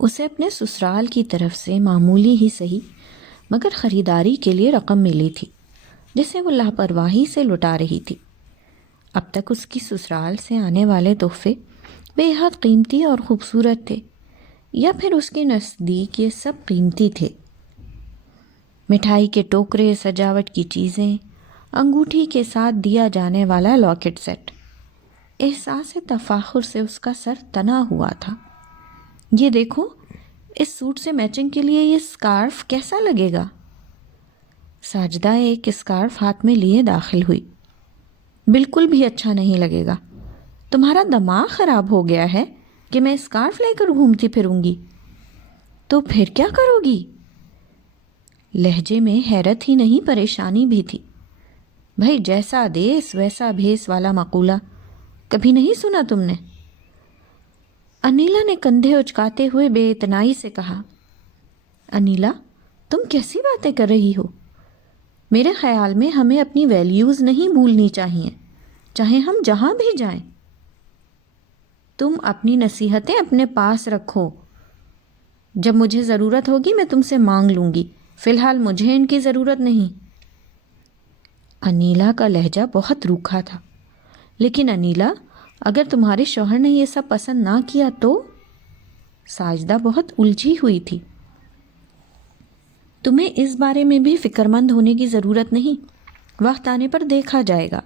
اسے اپنے سسرال کی طرف سے معمولی ہی صحیح مگر خریداری کے لیے رقم ملی تھی جسے وہ لاپرواہی سے لٹا رہی تھی۔ اب تک اس کی سسرال سے آنے والے تحفے بے حد قیمتی اور خوبصورت تھے، یا پھر اس کے نزدیک یہ سب قیمتی تھے۔ مٹھائی کے ٹوکرے، سجاوٹ کی چیزیں، انگوٹھی کے ساتھ دیا جانے والا لاکٹ سیٹ۔ احساس تفاخر سے اس کا سر تنا ہوا تھا۔ یہ دیکھو، اس سوٹ سے میچنگ کے لیے یہ اسکارف کیسا لگے گا؟ ساجدہ ایک اسکارف ہاتھ میں لیے داخل ہوئی۔ بالکل بھی اچھا نہیں لگے گا۔ تمہارا دماغ خراب ہو گیا ہے کہ میں اسکارف لے کر گھومتی پھروں گی؟ تو پھر کیا کرو گی؟ لہجے میں حیرت ہی نہیں پریشانی بھی تھی۔ بھائی جیسا دیس ویسا بھیس والا مقولہ کبھی نہیں سنا تم نے؟ انیلا نے کندھے اچکاتے ہوئے بے اتنائی سے کہا۔ انیلا، تم کیسی باتیں کر رہی ہو؟ میرے خیال میں ہمیں اپنی ویلیوز نہیں بھولنی چاہیے، چاہے ہم جہاں بھی جائیں۔ تم اپنی نصیحتیں اپنے پاس رکھو، جب مجھے ضرورت ہوگی میں تم سے مانگ لوں گی، فی الحال مجھے ان کی ضرورت نہیں۔ انیلا کا لہجہ بہت روکھا تھا۔ لیکن انیلا، اگر تمہارے شوہر نے یہ سب پسند نہ کیا تو؟ ساجدہ بہت الجھی ہوئی تھی۔ تمہیں اس بارے میں بھی فکر مند ہونے کی ضرورت نہیں، وقت آنے پر دیکھا جائے گا۔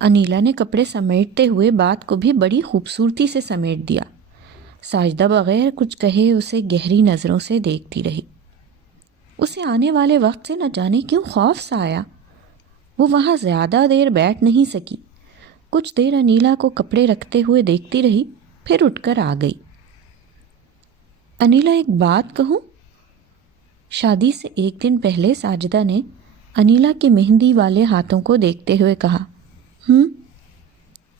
انیلا نے کپڑے سمیٹتے ہوئے بات کو بھی بڑی خوبصورتی سے سمیٹ دیا۔ ساجدہ بغیر کچھ کہے اسے گہری نظروں سے دیکھتی رہی۔ اسے آنے والے وقت سے نہ جانے کیوں خوف سا آیا۔ وہ وہاں زیادہ دیر بیٹھ نہیں سکی۔ کچھ دیر انیلا کو کپڑے رکھتے ہوئے دیکھتی رہی، پھر اٹھ کر آ گئی۔ انیلا، ایک بات کہوں؟ شادی سے ایک دن پہلے ساجدہ نے انیلا کے مہندی والے ہاتھوں کو دیکھتے ہوئے کہا۔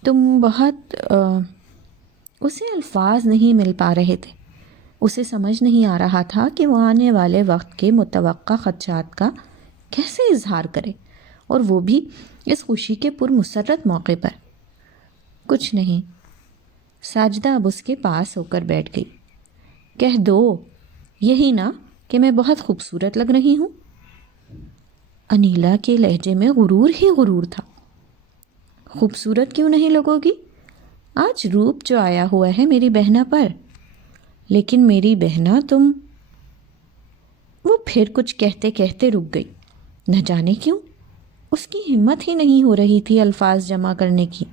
تم بہت اسے الفاظ نہیں مل پا رہے تھے۔ اسے سمجھ نہیں آ رہا تھا کہ وہ آنے والے وقت کے متوقع خدشات کا کیسے اظہار کرے، اور وہ بھی اس خوشی کے پرمسرت موقع پر۔ کچھ نہیں۔ ساجدہ اب اس کے پاس ہو کر بیٹھ گئی۔ کہہ دو، یہی نا کہ میں بہت خوبصورت لگ رہی ہوں؟ انیلا کے لہجے میں غرور ہی غرور تھا۔ خوبصورت کیوں نہیں لگو گی؟ آج روپ جو آیا ہوا ہے میری بہنا پر، لیکن میری بہنا تم… وہ پھر کچھ کہتے کہتے رک گئی۔ نہ جانے کیوں اس کی ہمت ہی نہیں ہو رہی تھی الفاظ جمع کرنے کی۔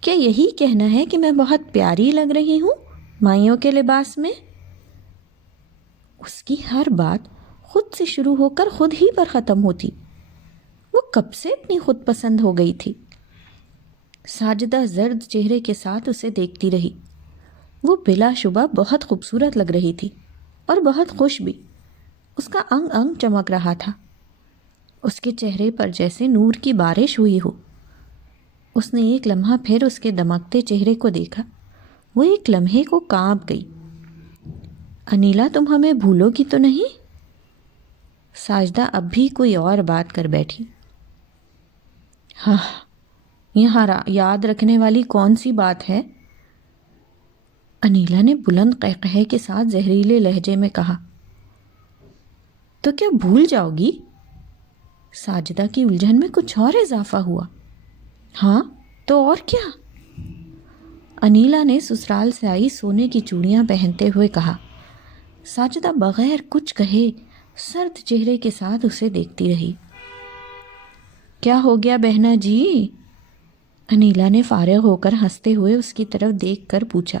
کیا یہی کہنا ہے کہ میں بہت پیاری لگ رہی ہوں مائیوں کے لباس میں؟ اس کی ہر بات خود سے شروع ہو کر خود ہی پر ختم ہوتی۔ وہ کب سے اتنی خود پسند ہو گئی تھی؟ ساجدہ زرد چہرے کے ساتھ اسے دیکھتی رہی۔ وہ بلا شبہ بہت خوبصورت لگ رہی تھی، اور بہت خوش بھی۔ اس کا انگ انگ چمک رہا تھا۔ اس کے چہرے پر جیسے نور کی بارش ہوئی ہو۔ اس نے ایک لمحہ پھر اس کے دمکتے چہرے کو دیکھا۔ وہ ایک لمحے کو کانپ گئی۔ انیلا، تم ہمیں بھولو گی تو نہیں؟ ساجدہ اب بھی کوئی اور بات کر بیٹھی۔ یہاں یاد رکھنے والی کون سی بات ہے؟ انیلا نے بلند قہقہے کے ساتھ زہریلے لہجے میں کہا۔ تو کیا بھول جاؤ گی؟ ساجدہ کی الجھن میں کچھ اور اضافہ ہوا۔ ہاں تو اور کیا؟ انیلا نے سسرال سے آئی سونے کی چوڑیاں پہنتے ہوئے کہا۔ ساجدہ بغیر کچھ کہے سرد چہرے کے ساتھ اسے دیکھتی رہی۔ کیا ہو گیا بہنا جی؟ انیلا نے فارغ ہو کر ہنستے ہوئے اس کی طرف دیکھ کر پوچھا۔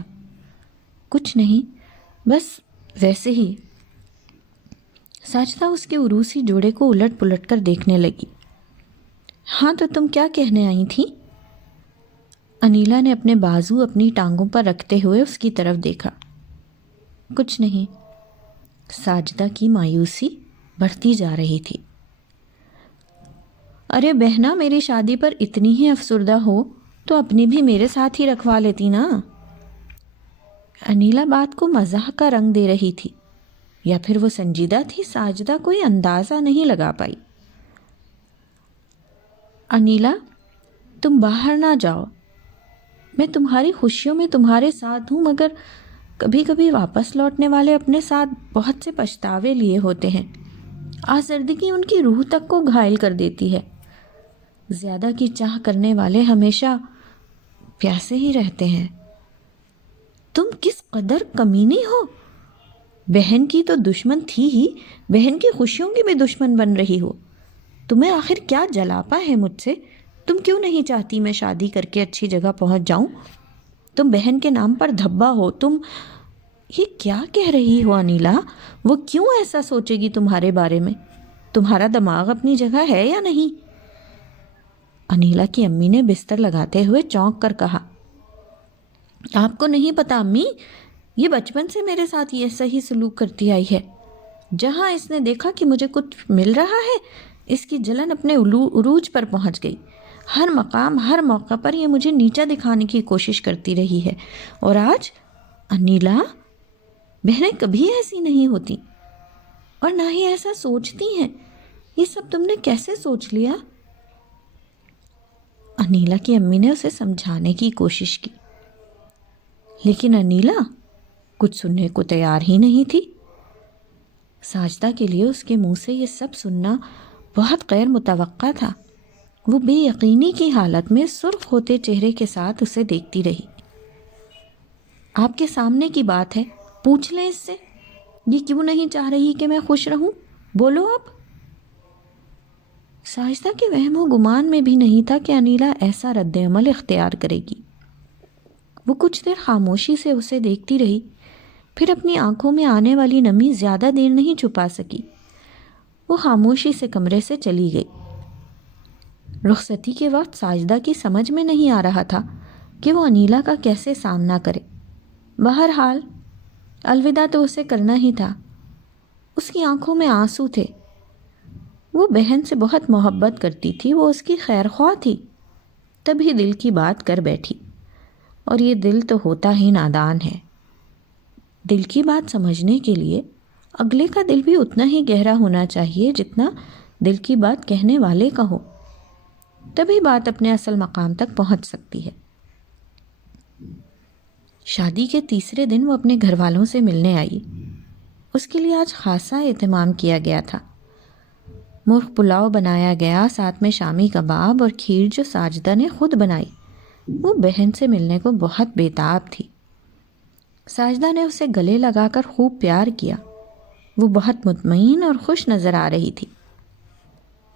کچھ نہیں، بس ویسے ہی۔ ساجدہ اس کے عروسی جوڑے کو الٹ پلٹ کر دیکھنے لگی۔ ہاں تو تم کیا کہنے آئی تھیں؟ انیلا نے اپنے بازو اپنی ٹانگوں پر رکھتے ہوئے اس کی طرف دیکھا۔ کچھ نہیں۔ ساجدہ کی مایوسی بڑھتی جا رہی تھی۔ ارے بہنا، میری شادی پر اتنی ہی افسردہ ہو تو اپنی بھی میرے ساتھ ہی رکھوا لیتی نا۔ انیلا بات کو مزاح کا رنگ دے رہی تھی۔ یا پھر وہ سنجیدہ تھی، ساجدہ کوئی اندازہ نہیں لگا پائی۔ انیلا، تم باہر نہ جاؤ، میں تمہاری خوشیوں میں تمہارے ساتھ ہوں، مگر کبھی کبھی واپس لوٹنے والے اپنے ساتھ بہت سے پچھتاوے لیے ہوتے ہیں۔ آزردگی ان کی روح تک کو گھائل کر دیتی ہے۔ زیادہ کی چاہ کرنے والے ہمیشہ پیاسے ہی رہتے ہیں۔ تم کس قدر کمینی ہو! بہن کی تو دشمن تھی ہی، بہن کی خوشیوں کی بھی دشمن بن رہی ہو۔ تمہیں آخر کیا جلاپا ہے مجھ سے؟ تم کیوں نہیں چاہتی میں شادی کر کے اچھی جگہ پہنچ جاؤں؟ تم بہن کے نام پر دھبا ہو۔ تم یہ کیا کہہ رہی ہو انیلا؟ وہ کیوں ایسا سوچے گی تمہارے بارے میں؟ تمہارا دماغ اپنی جگہ ہے یا نہیں؟ انیلا کی امی نے بستر لگاتے ہوئے چونک کر کہا، آپ کو نہیں پتا امی، یہ بچپن سے میرے ساتھ یہ صحیح سلوک کرتی آئی ہے۔ جہاں اس نے دیکھا کہ مجھے کچھ مل رہا ہے، اس کی جلن اپنے عروج پر پہنچ گئی۔ ہر مقام، ہر موقع پر یہ مجھے نیچا دکھانے کی کوشش کرتی رہی ہے۔ اور آج انیلا، بہنیں کبھی ایسی نہیں ہوتی اور نہ ہی ایسا سوچتی ہیں۔ یہ سب تم نے کیسے سوچ لیا؟ انیلا کی امی نے اسے سمجھانے کی کوشش کی، لیکن انیلا کچھ سننے کو تیار ہی نہیں تھی۔ ساجدہ کے لیے اس کے منہ سے یہ سب سننا بہت غیر متوقع تھا۔ وہ بے یقینی کی حالت میں سرخ ہوتے چہرے کے ساتھ اسے دیکھتی رہی۔ آپ کے سامنے کی بات ہے، پوچھ لیں اس سے، یہ کیوں نہیں چاہ رہی کہ میں خوش رہوں؟ بولو اب۔ ساجدہ کے وہم و گمان میں بھی نہیں تھا کہ انیلا ایسا رد عمل اختیار کرے گی۔ وہ کچھ دیر خاموشی سے اسے دیکھتی رہی، پھر اپنی آنکھوں میں آنے والی نمی زیادہ دیر نہیں چھپا سکی۔ وہ خاموشی سے کمرے سے چلی گئی۔ رخصتی کے وقت ساجدہ کی سمجھ میں نہیں آ رہا تھا کہ وہ انیلا کا کیسے سامنا کرے۔ بہرحال الوداع تو اسے کرنا ہی تھا۔ اس کی آنکھوں میں آنسو تھے۔ وہ بہن سے بہت محبت کرتی تھی، وہ اس کی خیر خواہ تھی، تبھی دل کی بات کر بیٹھی۔ اور یہ دل تو ہوتا ہی نادان ہے۔ دل کی بات سمجھنے کے لیے اگلے کا دل بھی اتنا ہی گہرا ہونا چاہیے جتنا دل کی بات کہنے والے کا ہو، تبھی بات اپنے اصل مقام تک پہنچ سکتی ہے۔ شادی کے تیسرے دن وہ اپنے گھر والوں سے ملنے آئی۔ اس کے لیے آج خاصا اہتمام کیا گیا تھا۔ مرغ پلاؤ بنایا گیا، ساتھ میں شامی کباب اور کھیر جو ساجدہ نے خود بنائی۔ وہ بہن سے ملنے کو بہت بےتاب تھی۔ ساجدہ نے اسے گلے لگا کر خوب پیار کیا۔ وہ بہت مطمئن اور خوش نظر آ رہی تھی۔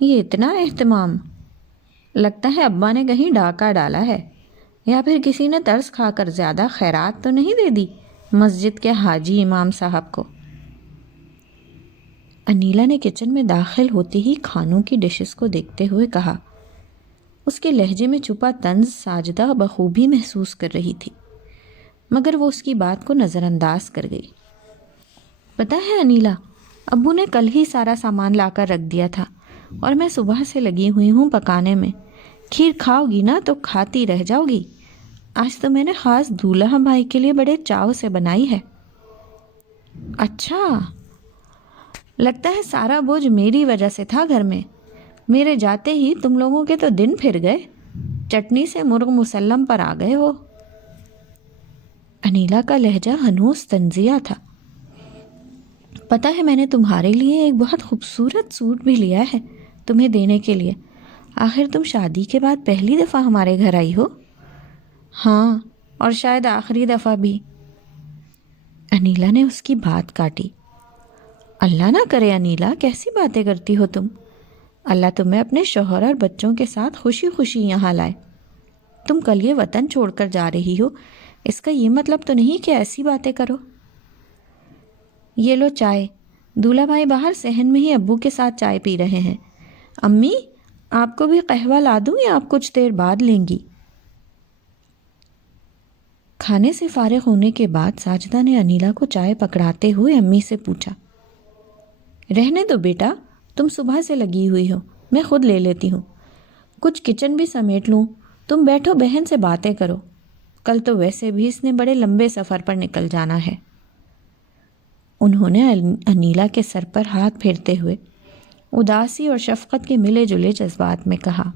یہ اتنا اہتمام! لگتا ہے ابا نے کہیں ڈاکہ ڈالا ہے، یا پھر کسی نے ترس کھا کر زیادہ خیرات تو نہیں دے دی مسجد کے حاجی امام صاحب کو۔ انیلا نے کچن میں داخل ہوتے ہی کھانوں کی ڈشز کو دیکھتے ہوئے کہا۔ اس کے لہجے میں چھپا طنز ساجدہ بخوبی محسوس کر رہی تھی، مگر وہ اس کی بات کو نظر انداز کر گئی۔ پتہ ہے انیلا، ابو نے کل ہی سارا سامان لا کر رکھ دیا تھا اور میں صبح سے لگی ہوئی ہوں پکانے میں۔ کھیر کھاؤ گی نا تو کھاتی رہ جاؤ گی۔ آج تو میں نے خاص دولہا بھائی کے لیے بڑے چاو سے بنائی ہے۔ اچھا، لگتا ہے سارا بوجھ میری وجہ سے تھا گھر میں۔ میرے جاتے ہی تم لوگوں کے تو دن پھر گئے، چٹنی سے مرغ مسلم پر آ گئے ہو۔ انیلا کا لہجہ ہنوز طنزیہ تھا۔ پتہ ہے میں نے تمہارے لیے ایک بہت خوبصورت سوٹ بھی لیا ہے تمہیں دینے کے لیے۔ آخر تم شادی کے بعد پہلی دفعہ ہمارے گھر آئی ہو۔ ہاں، اور شاید آخری دفعہ بھی۔ انیلا نے اس کی بات کاٹی۔ اللہ نہ کرے انیلا، کیسی باتیں کرتی ہو تم؟ اللہ تمہیں اپنے شوہر اور بچوں کے ساتھ خوشی خوشی یہاں لائے۔ تم کل یہ وطن چھوڑ کر جا رہی ہو، اس کا یہ مطلب تو نہیں کہ ایسی باتیں کرو۔ یہ لو چائے۔ دولہا بھائی باہر صحن میں ہی ابو کے ساتھ چائے پی رہے ہیں۔ امی، آپ کو بھی قہوہ لا دوں یا آپ کچھ دیر بعد لیں گی؟ کھانے سے فارغ ہونے کے بعد ساجدہ نے انیلا کو چائے پکڑاتے ہوئے امی سے پوچھا، رہنے دو بیٹا، تم صبح سے لگی ہوئی ہو، میں خود لے لیتی ہوں۔ کچھ کچن بھی سمیٹ لوں، تم بیٹھو بہن سے باتیں کرو، کل تو ویسے بھی اس نے بڑے لمبے سفر پر نکل جانا ہے۔ انہوں نے انیلا کے سر پر ہاتھ پھیرتے ہوئے اداسی اور شفقت کے ملے جلے جذبات میں کہا۔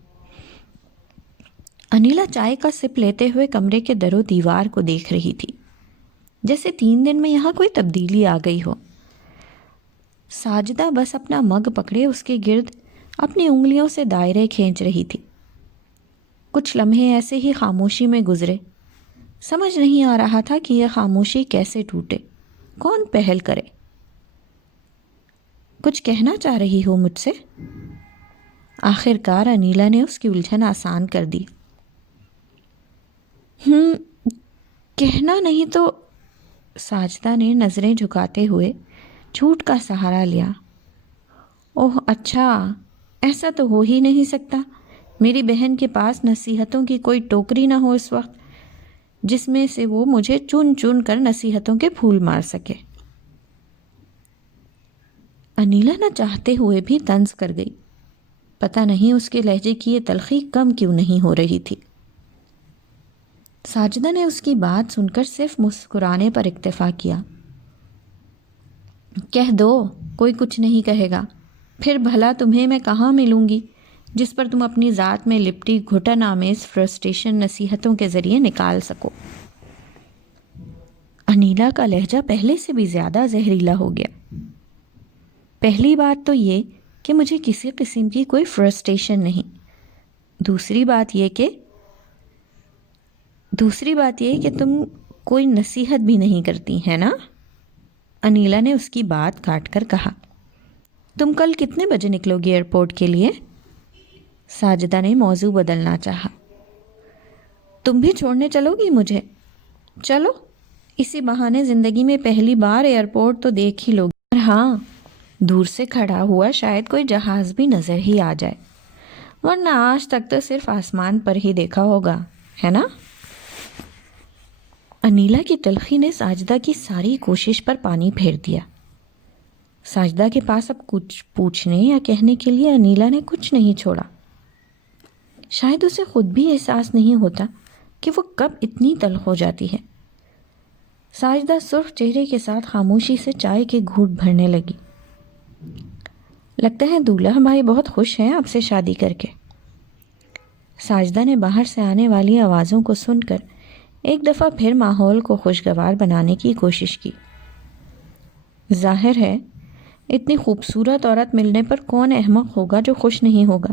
انیلا چائے کا سپ لیتے ہوئے کمرے کے در و دیوار کو دیکھ رہی تھی، جیسے 3 دن میں یہاں کوئی تبدیلی آ گئی ہو۔ ساجدہ بس اپنا مگ پکڑے اس کے گرد اپنی انگلیوں سے دائرے کھینچ رہی تھی۔ کچھ لمحے ایسے ہی خاموشی میں گزرے، سمجھ نہیں آ رہا تھا کہ یہ خاموشی کیسے ٹوٹے، کون پہل کرے۔ کچھ کہنا چاہ رہی ہو مجھ سے؟ آخر کار انیلا نے اس کی الجھن آسان کر دی۔ کہنا نہیں تو، ساجدہ نے نظریں جھکاتے ہوئے جھوٹ کا سہارا لیا۔ اوہ اچھا، ایسا تو ہو ہی نہیں سکتا۔ میری بہن کے پاس نصیحتوں کی کوئی ٹوکری نہ ہو اس وقت، جس میں سے وہ مجھے چن چن کر نصیحتوں کے پھول مار سکے۔ انیلا نہ چاہتے ہوئے بھی طنز کر گئی۔ پتہ نہیں اس کے لہجے کی یہ تلخی کم کیوں نہیں ہو رہی تھی۔ ساجدہ نے اس کی بات سن کر صرف مسکرانے پر اکتفا کیا۔ کہہ دو، کوئی کچھ نہیں کہے گا، پھر بھلا تمہیں میں کہاں ملوں گی جس پر تم اپنی ذات میں لپٹی گھٹن آمیز فرسٹریشن نصیحتوں کے ذریعے نکال سکو۔ انیلا کا لہجہ پہلے سے بھی زیادہ زہریلا ہو گیا۔ پہلی بات تو یہ کہ مجھے کسی قسم کی کوئی فرسٹریشن نہیں، دوسری بات یہ کہ تم کوئی نصیحت بھی نہیں کرتی ہے نا؟ انیلا نے اس کی بات کاٹ کر کہا۔ تم کل کتنے بجے نکلو گی ایئرپورٹ کے لیے؟ ساجدہ نے موضوع بدلنا چاہا۔ تم بھی چھوڑنے چلو گی مجھے؟ چلو، اسی بہانے زندگی میں پہلی بار ایئرپورٹ تو دیکھ ہی لو گی۔ ہاں، دور سے کھڑا ہوا شاید کوئی جہاز بھی نظر ہی آ جائے، ورنہ آج تک تو صرف آسمان پر ہی دیکھا ہوگا، ہے نا؟ انیلا کی تلخی نے ساجدہ کی ساری کوشش پر پانی پھیر دیا۔ ساجدہ کے پاس اب کچھ پوچھنے یا کہنے کے لیے انیلا نے کچھ نہیں چھوڑا۔ شاید اسے خود بھی احساس نہیں ہوتا کہ وہ کب اتنی تلخ ہو جاتی ہے۔ ساجدہ سرخ چہرے کے ساتھ خاموشی سے چائے کے گھونٹ بھرنے لگی۔ لگتا ہے دولہا بھائی بہت خوش ہیں آپ سے شادی کر کے۔ ساجدہ نے باہر سے آنے والی آوازوں کو سن کر ایک دفعہ پھر ماحول کو خوشگوار بنانے کی کوشش کی۔ ظاہر ہے اتنی خوبصورت عورت ملنے پر کون احمق ہوگا جو خوش نہیں ہوگا۔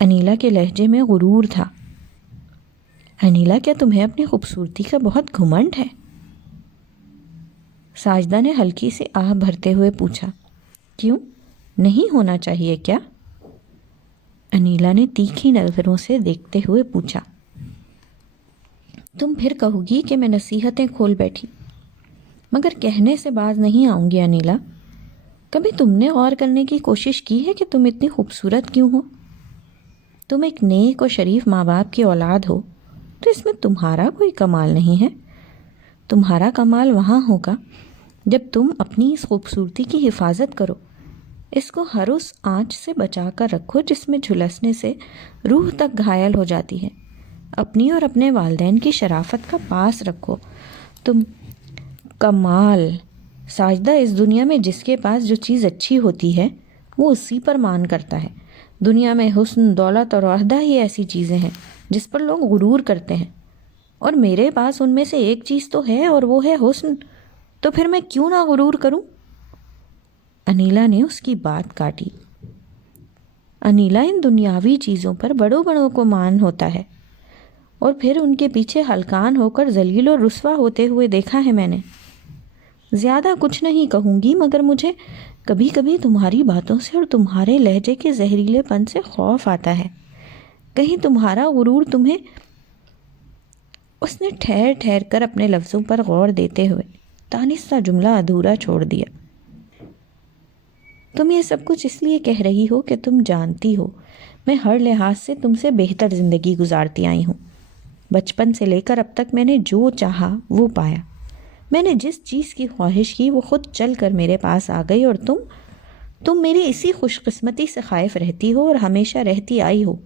انیلا کے لہجے میں غرور تھا۔ انیلا، کیا تمہیں اپنی خوبصورتی کا بہت گھمنڈ ہے؟ ساجدہ نے ہلکی سے آہ بھرتے ہوئے پوچھا۔ کیوں، نہیں ہونا چاہیے کیا؟ انیلا نے تیکھی نظروں سے دیکھتے ہوئے پوچھا۔ تم پھر کہو گی کہ میں نصیحتیں کھول بیٹھی، مگر کہنے سے باز نہیں آؤں گی انیلا۔ کبھی تم نے غور کرنے کی کوشش کی ہے کہ تم اتنی خوبصورت کیوں ہو؟ تم ایک نیک و شریف ماں باپ کی اولاد ہو تو اس میں تمہارا کوئی کمال نہیں ہے۔ تمہارا کمال وہاں ہوگا جب تم اپنی اس خوبصورتی کی حفاظت کرو، اس کو ہر اس آنچ سے بچا کر رکھو جس میں جھلسنے سے روح تک گھائل ہو جاتی ہے، اپنی اور اپنے والدین کی شرافت کا پاس رکھو۔ تم کمال، ساجدہ، اس دنیا میں جس کے پاس جو چیز اچھی ہوتی ہے وہ اسی پر مان کرتا ہے۔ دنیا میں حسن، دولت اور عہدہ ہی ایسی چیزیں ہیں جس پر لوگ غرور کرتے ہیں، اور میرے پاس ان میں سے ایک چیز تو ہے اور وہ ہے حسن، تو پھر میں کیوں نہ غرور کروں؟ انیلا نے اس کی بات کاٹی۔ انیلا، ان دنیاوی چیزوں پر بڑوں بڑوں کو مان ہوتا ہے اور پھر ان کے پیچھے ہلکان ہو کر ذلیل اور رسوا ہوتے ہوئے دیکھا ہے میں نے۔ زیادہ کچھ نہیں کہوں گی، مگر مجھے کبھی کبھی تمہاری باتوں سے اور تمہارے لہجے کے زہریلے پن سے خوف آتا ہے، کہیں تمہارا غرور تمہیں۔ اس نے ٹھہر ٹھہر کر اپنے لفظوں پر غور دیتے ہوئے دانستہ جملہ ادھورا چھوڑ دیا۔ تم یہ سب کچھ اس لیے کہہ رہی ہو کہ تم جانتی ہو میں ہر لحاظ سے تم سے بہتر زندگی گزارتی آئی ہوں۔ بچپن سے لے کر اب تک میں نے جو چاہا وہ پایا، میں نے جس چیز کی خواہش کی وہ خود چل کر میرے پاس آ گئی، اور تم میری اسی خوش قسمتی سے خائف رہتی ہو اور ہمیشہ رہتی آئی ہو،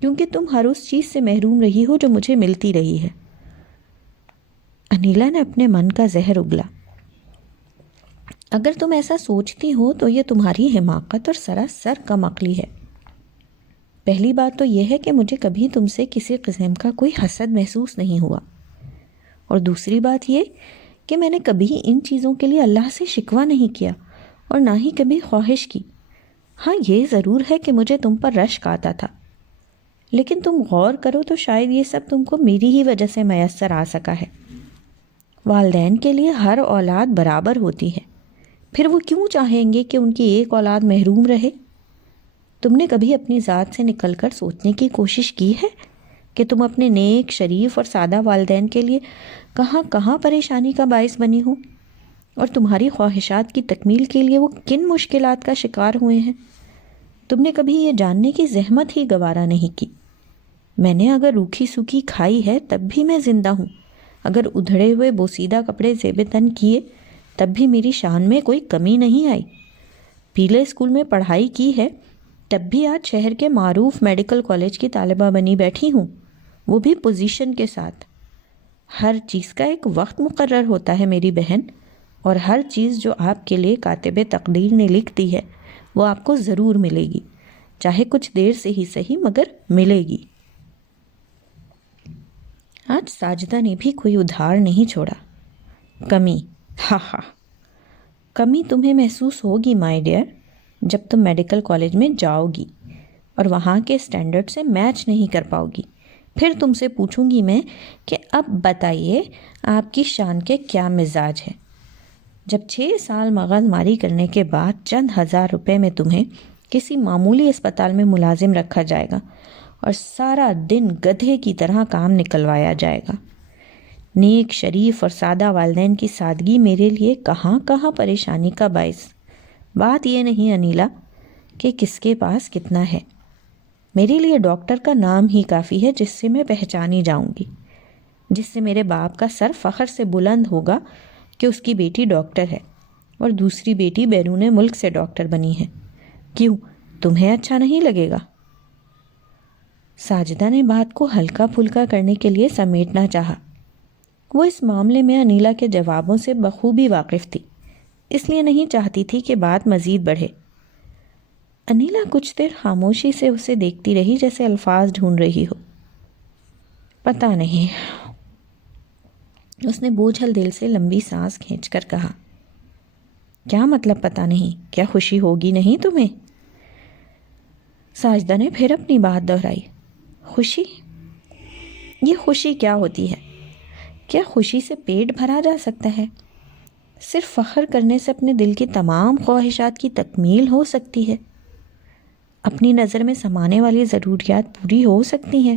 کیونکہ تم ہر اس چیز سے محروم رہی ہو جو مجھے ملتی رہی ہے۔ انیلا نے اپنے من کا زہر اگلا۔ اگر تم ایسا سوچتی ہو تو یہ تمہاری حماقت اور سراسر کم عقلی ہے۔ پہلی بات تو یہ ہے کہ مجھے کبھی تم سے کسی قسم کا کوئی حسد محسوس نہیں ہوا، اور دوسری بات یہ کہ میں نے کبھی ان چیزوں کے لیے اللہ سے شکوہ نہیں کیا اور نہ ہی کبھی خواہش کی۔ ہاں، یہ ضرور ہے کہ مجھے تم پر رشک آتا تھا، لیکن تم غور کرو تو شاید یہ سب تم کو میری ہی وجہ سے میسر آ سکا ہے۔ والدین کے لیے ہر اولاد برابر ہوتی ہے، پھر وہ کیوں چاہیں گے کہ ان کی ایک اولاد محروم رہے؟ تم نے کبھی اپنی ذات سے نکل کر سوچنے کی کوشش کی ہے کہ تم اپنے نیک، شریف اور سادہ والدین کے لیے کہاں کہاں پریشانی کا باعث بنی ہو، اور تمہاری خواہشات کی تکمیل کے لیے وہ کن مشکلات کا شکار ہوئے ہیں؟ تم نے کبھی یہ جاننے کی زحمت ہی گوارا نہیں کی۔ میں نے اگر روکھی سوکھی کھائی ہے تب بھی میں زندہ ہوں، اگر ادھڑے ہوئے بوسیدہ کپڑے زیب تن کیے تب بھی میری شان میں کوئی کمی نہیں آئی، پیلے اسکول میں پڑھائی کی ہے تب بھی آج شہر کے معروف میڈیکل کالج کی طالبہ بنی بیٹھی ہوں، وہ بھی پوزیشن کے ساتھ۔ ہر چیز کا ایک وقت مقرر ہوتا ہے میری بہن، اور ہر چیز جو آپ کے لیے کاتب تقدیر نے لکھ دی ہے وہ آپ کو ضرور ملے گی، چاہے کچھ دیر سے ہی صحیح، مگر ملے گی۔ آج ساجدہ نے بھی کوئی ادھار نہیں چھوڑا۔ کمی، ہاں ہاں، کمی تمہیں محسوس ہوگی مائی ڈیئر، جب تم میڈیکل کالج میں جاؤ گی اور وہاں کے اسٹینڈرڈ سے میچ نہیں کر پاؤ گی۔ پھر تم سے پوچھوں گی میں کہ اب بتائیے آپ کی شان کے کیا مزاج ہے، جب 6 سال مغز ماری کرنے کے بعد چند ہزار روپے میں تمہیں کسی معمولی اسپتال میں ملازم رکھا جائے گا اور سارا دن گدھے کی طرح کام نکلوایا جائے گا۔ نیک، شریف اور سادہ والدین کی سادگی میرے لیے کہاں کہاں پریشانی کا باعث۔ بات یہ نہیں انیلا کہ کس کے پاس کتنا ہے، میرے لیے ڈاکٹر کا نام ہی کافی ہے جس سے میں پہچانی جاؤں گی، جس سے میرے باپ کا سر فخر سے بلند ہوگا کہ اس کی بیٹی ڈاکٹر ہے اور دوسری بیٹی بیرون ملک سے ڈاکٹر بنی ہے۔ کیوں، تمہیں اچھا نہیں لگے گا؟ ساجدہ نے بات کو ہلکا پھلکا کرنے کے لیے سمیٹنا چاہا۔ وہ اس معاملے میں انیلا کے جوابوں سے بخوبی واقف تھی، اس لیے نہیں چاہتی تھی کہ بات مزید بڑھے۔ انیلا کچھ دیر خاموشی سے اسے دیکھتی رہی، جیسے الفاظ ڈھونڈ رہی ہو۔ پتہ نہیں، اس نے بوجھل دل سے لمبی سانس کھینچ کر کہا۔ کیا مطلب پتہ نہیں؟ کیا خوشی ہوگی نہیں تمہیں؟ ساجدہ نے پھر اپنی بات دہرائی۔ خوشی؟ یہ خوشی کیا ہوتی ہے؟ کیا خوشی سے پیٹ بھرا جا سکتا ہے؟ صرف فخر کرنے سے اپنے دل کی تمام خواہشات کی تکمیل ہو سکتی ہے؟ اپنی نظر میں سمانے والی ضروریات پوری ہو سکتی ہیں؟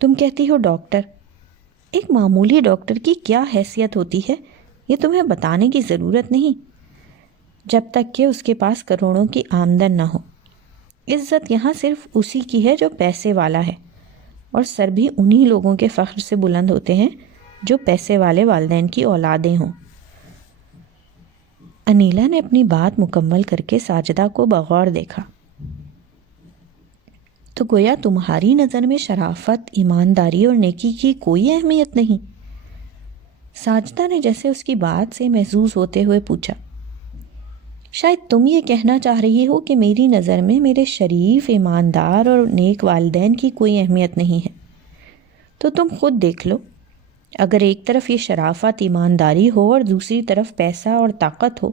تم کہتی ہو ڈاکٹر، ایک معمولی ڈاکٹر کی کیا حیثیت ہوتی ہے یہ تمہیں بتانے کی ضرورت نہیں، جب تک کہ اس کے پاس کروڑوں کی آمدن نہ ہو۔ عزت یہاں صرف اسی کی ہے جو پیسے والا ہے، اور سر بھی انہی لوگوں کے فخر سے بلند ہوتے ہیں جو پیسے والے والدین کی اولادیں ہوں۔ انیلا نے اپنی بات مکمل کر کے ساجدہ کو بغور دیکھا۔ تو گویا تمہاری نظر میں شرافت، ایمانداری اور نیکی کی کوئی اہمیت نہیں؟ ساجدہ نے جیسے اس کی بات سے محظوظ ہوتے ہوئے پوچھا۔ شاید تم یہ کہنا چاہ رہی ہو کہ میری نظر میں میرے شریف، ایماندار اور نیک والدین کی کوئی اہمیت نہیں ہے۔ تو تم خود دیکھ لو، اگر ایک طرف یہ شرافت، ایمانداری ہو اور دوسری طرف پیسہ اور طاقت ہو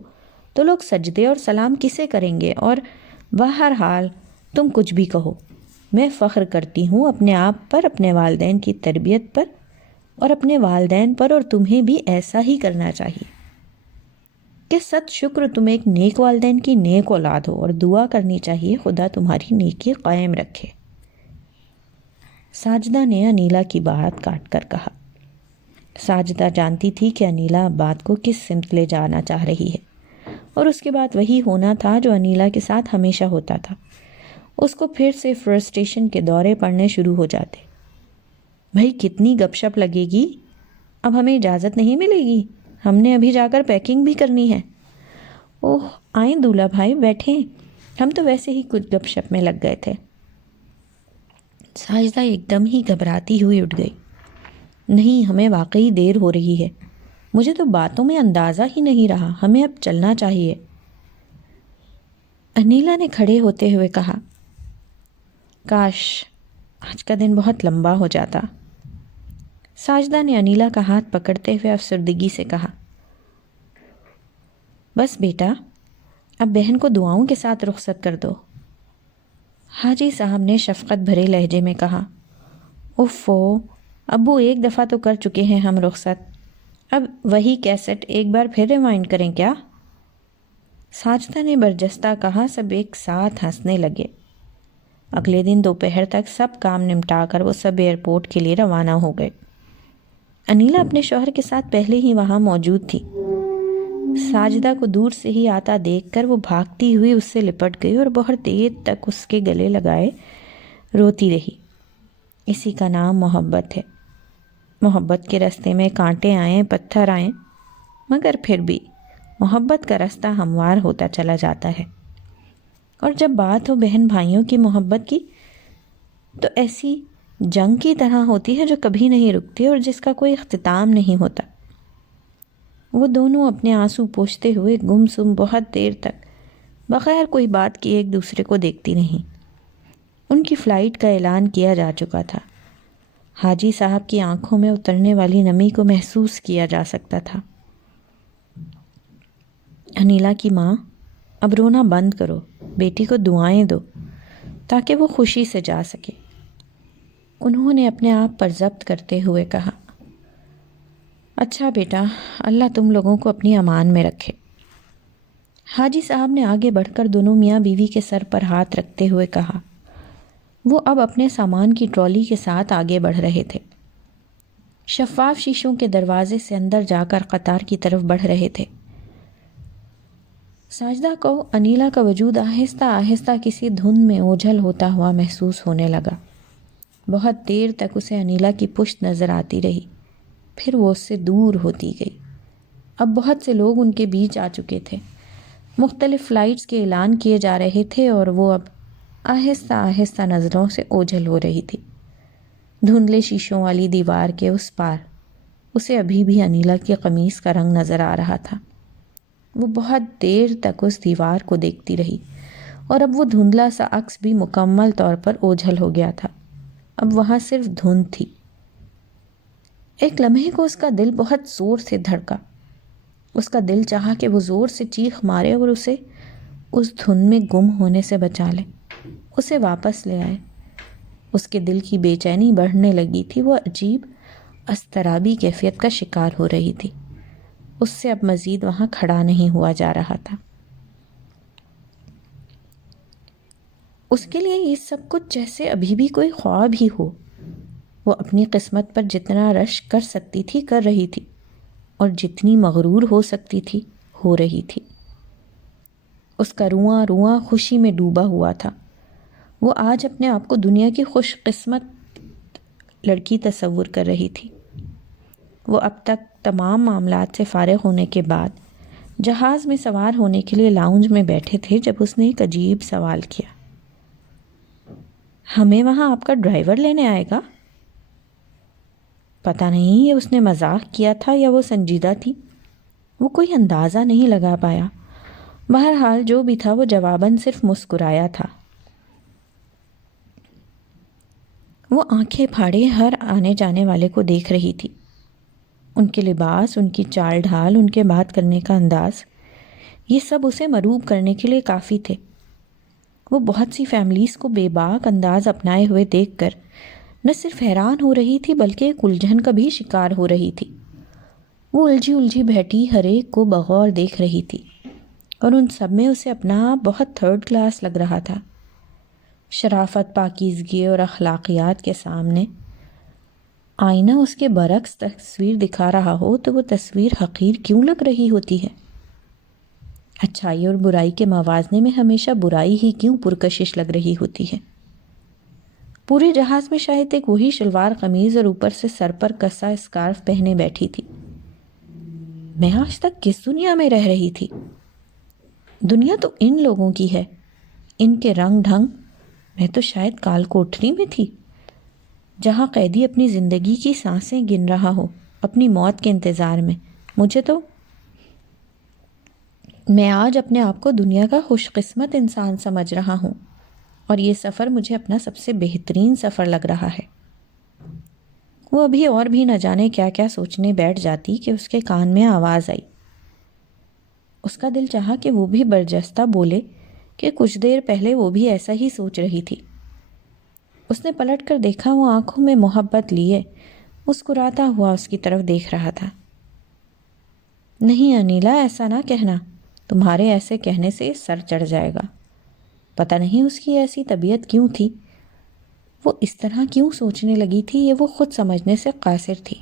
تو لوگ سجدے اور سلام کسے کریں گے؟ اور بہرحال تم کچھ بھی کہو، میں فخر کرتی ہوں اپنے آپ پر، اپنے والدین کی تربیت پر اور اپنے والدین پر، اور تمہیں بھی ایسا ہی کرنا چاہیے کہ ست شکر تم ایک نیک والدین کی نیک اولاد ہو، اور دعا کرنی چاہیے خدا تمہاری نیکی قائم رکھے۔ ساجدہ نے انیلا کی بات کاٹ کر کہا۔ ساجدہ جانتی تھی کہ انیلا بات کو کس سمت لے جانا چاہ رہی ہے، اور اس کے بعد وہی ہونا تھا جو انیلا کے ساتھ ہمیشہ ہوتا تھا۔ اس کو پھر سے فرسٹریشن کے دورے پڑنے شروع ہو جاتے۔ بھائی کتنی گپ شپ لگے گی؟ اب ہمیں اجازت نہیں ملے گی، ہم نے ابھی جا کر پیکنگ بھی کرنی ہے۔ اوہ آئیں دولہا بھائی، بیٹھیں، ہم تو ویسے ہی کچھ گپ شپ میں لگ گئے تھے۔ ساجدہ ایک دم ہی گھبراتی ہوئی اٹھ گئی۔ نہیں، ہمیں واقعی دیر ہو رہی ہے، مجھے تو باتوں میں اندازہ ہی نہیں رہا، ہمیں اب چلنا چاہیے۔ انیلا نے کھڑے ہوتے ہوئے کہا، کاش آج کا دن بہت لمبا ہو جاتا۔ ساجدہ نے انیلا کا ہاتھ پکڑتے ہوئے افسردگی سے کہا، بس بیٹا، اب بہن کو دعاؤں کے ساتھ رخصت کر دو۔ حاجی صاحب نے شفقت بھرے لہجے میں کہا، اوفو، ابو ایک دفعہ تو کر چکے ہیں ہم رخصت، اب وہی کیسٹ ایک بار پھر ریوائنڈ کریں کیا؟ ساجدہ نے برجستہ کہا۔ سب ایک ساتھ ہنسنے لگے۔ اگلے دن دوپہر تک سب کام نمٹا کر وہ سب ایئرپورٹ کے لیے روانہ ہو گئے۔ انیلا اپنے شوہر کے ساتھ پہلے ہی وہاں موجود تھی۔ ساجدہ کو دور سے ہی آتا دیکھ کر وہ بھاگتی ہوئی اس سے لپٹ گئی اور بہت دیر تک اس کے گلے لگائے روتی رہی۔ اسی کا نام محبت ہے۔ محبت کے راستے میں کانٹے آئیں، پتھر آئیں، مگر پھر بھی محبت کا راستہ ہموار ہوتا چلا جاتا ہے۔ اور جب بات ہو بہن بھائیوں کی محبت کی تو ایسی جنگ کی طرح ہوتی ہے جو کبھی نہیں رکتی اور جس کا کوئی اختتام نہیں ہوتا۔ وہ دونوں اپنے آنسو پوچھتے ہوئے گم سم بہت دیر تک بغیر کوئی بات کی ایک دوسرے کو دیکھتی رہیں۔ ان کی فلائٹ کا اعلان کیا جا چکا تھا۔ حاجی صاحب کی آنکھوں میں اترنے والی نمی کو محسوس کیا جا سکتا تھا۔ انیلا کی ماں، اب رونا بند کرو، بیٹی کو دعائیں دو تاکہ وہ خوشی سے جا سکے، انہوں نے اپنے آپ پر ضبط کرتے ہوئے کہا۔ اچھا بیٹا، اللہ تم لوگوں کو اپنی امان میں رکھے۔ حاجی صاحب نے آگے بڑھ کر دونوں میاں بیوی کے سر پر ہاتھ رکھتے ہوئے کہا۔ وہ اب اپنے سامان کی ٹرالی کے ساتھ آگے بڑھ رہے تھے۔ شفاف شیشوں کے دروازے سے اندر جا کر قطار کی طرف بڑھ رہے تھے۔ ساجدہ کو انیلا کا وجود آہستہ آہستہ کسی دھند میں اوجھل ہوتا ہوا محسوس ہونے لگا۔ بہت دیر تک اسے انیلا کی پشت نظر آتی رہی، پھر وہ اس سے دور ہوتی گئی۔ اب بہت سے لوگ ان کے بیچ آ چکے تھے۔ مختلف فلائٹس کے اعلان کیے جا رہے تھے اور وہ اب آہستہ آہستہ نظروں سے اوجھل ہو رہی تھی۔ دھندلے شیشوں والی دیوار کے اس پار اسے ابھی بھی انیلا کی قمیص کا رنگ نظر آ رہا تھا۔ وہ بہت دیر تک اس دیوار کو دیکھتی رہی اور اب وہ دھندلا سا عکس بھی مکمل طور پر اوجھل ہو گیا تھا۔ اب وہاں صرف دھند تھی۔ ایک لمحے کو اس کا دل بہت زور سے دھڑکا۔ اس کا دل چاہا کہ وہ زور سے چیخ مارے اور اسے اس دھند میں گم ہونے سے بچا لے، اسے واپس لے آئے۔ اس کے دل کی بے چینی بڑھنے لگی تھی۔ وہ عجیب اضطرابی کیفیت کا شکار ہو رہی تھی۔ اس سے اب مزید وہاں کھڑا نہیں ہوا جا رہا تھا۔ اس کے لیے یہ سب کچھ جیسے ابھی بھی کوئی خواب ہی ہو۔ وہ اپنی قسمت پر جتنا رشک کر سکتی تھی کر رہی تھی، اور جتنی مغرور ہو سکتی تھی ہو رہی تھی۔ اس کا رواں رواں خوشی میں ڈوبا ہوا تھا۔ وہ آج اپنے آپ کو دنیا کی خوش قسمت لڑکی تصور کر رہی تھی۔ وہ اب تک تمام معاملات سے فارغ ہونے کے بعد جہاز میں سوار ہونے کے لیے لاؤنج میں بیٹھے تھے جب اس نے ایک عجیب سوال کیا۔ ہمیں وہاں آپ کا ڈرائیور لینے آئے گا؟ پتہ نہیں یہ اس نے مذاق کیا تھا یا وہ سنجیدہ تھی۔ وہ کوئی اندازہ نہیں لگا پایا۔ بہرحال جو بھی تھا وہ جواباً صرف مسکرایا تھا۔ وہ آنکھیں پھاڑے ہر آنے جانے والے کو دیکھ رہی تھی۔ ان کے لباس، ان کی چال ڈھال، ان کے بات کرنے کا انداز، یہ سب اسے مرعوب کرنے کے لیے کافی تھے۔ وہ بہت سی فیملیز کو بے باک انداز اپنائے ہوئے دیکھ کر نہ صرف حیران ہو رہی تھی بلکہ ایک الجھن کا بھی شکار ہو رہی تھی۔ وہ الجھی الجھی بیٹھی ہر ایک کو بغور دیکھ رہی تھی اور ان سب میں اسے اپنا آپ بہت تھرڈ کلاس لگ رہا تھا۔ شرافت، پاکیزگی اور اخلاقیات کے سامنے آئینہ اس کے برعکس تصویر دکھا رہا ہو تو وہ تصویر حقیر کیوں لگ رہی ہوتی ہے؟ اچھائی اور برائی کے موازنے میں ہمیشہ برائی ہی کیوں پرکشش لگ رہی ہوتی ہے؟ پورے جہاز میں شاید ایک وہی شلوار قمیض اور اوپر سے سر پر کسا اسکارف پہنے بیٹھی تھی۔ میں آج تک کس دنیا میں رہ رہی تھی؟ دنیا تو ان لوگوں کی ہے، ان کے رنگ ڈھنگ۔ میں تو شاید کال کوٹری میں تھی، جہاں قیدی اپنی زندگی کی سانسیں گن رہا ہو، اپنی موت کے انتظار میں، میں آج اپنے آپ کو دنیا کا خوش قسمت انسان سمجھ رہا ہوں، اور یہ سفر مجھے اپنا سب سے بہترین سفر لگ رہا ہے۔ وہ ابھی اور بھی نہ جانے کیا کیا سوچنے بیٹھ جاتی کہ اس کے کان میں آواز آئی۔ اس کا دل چاہا کہ وہ بھی برجستہ بولے کہ کچھ دیر پہلے وہ بھی ایسا ہی سوچ رہی تھی۔ اس نے پلٹ کر دیکھا، وہ آنکھوں میں محبت لیے مسکراتا ہوا اس کی طرف دیکھ رہا تھا۔ نہیں انیلا، ایسا نہ کہنا، تمہارے ایسے کہنے سے سر چڑھ جائے گا۔ پتہ نہیں اس کی ایسی طبیعت کیوں تھی، وہ اس طرح کیوں سوچنے لگی تھی، یہ وہ خود سمجھنے سے قاصر تھی۔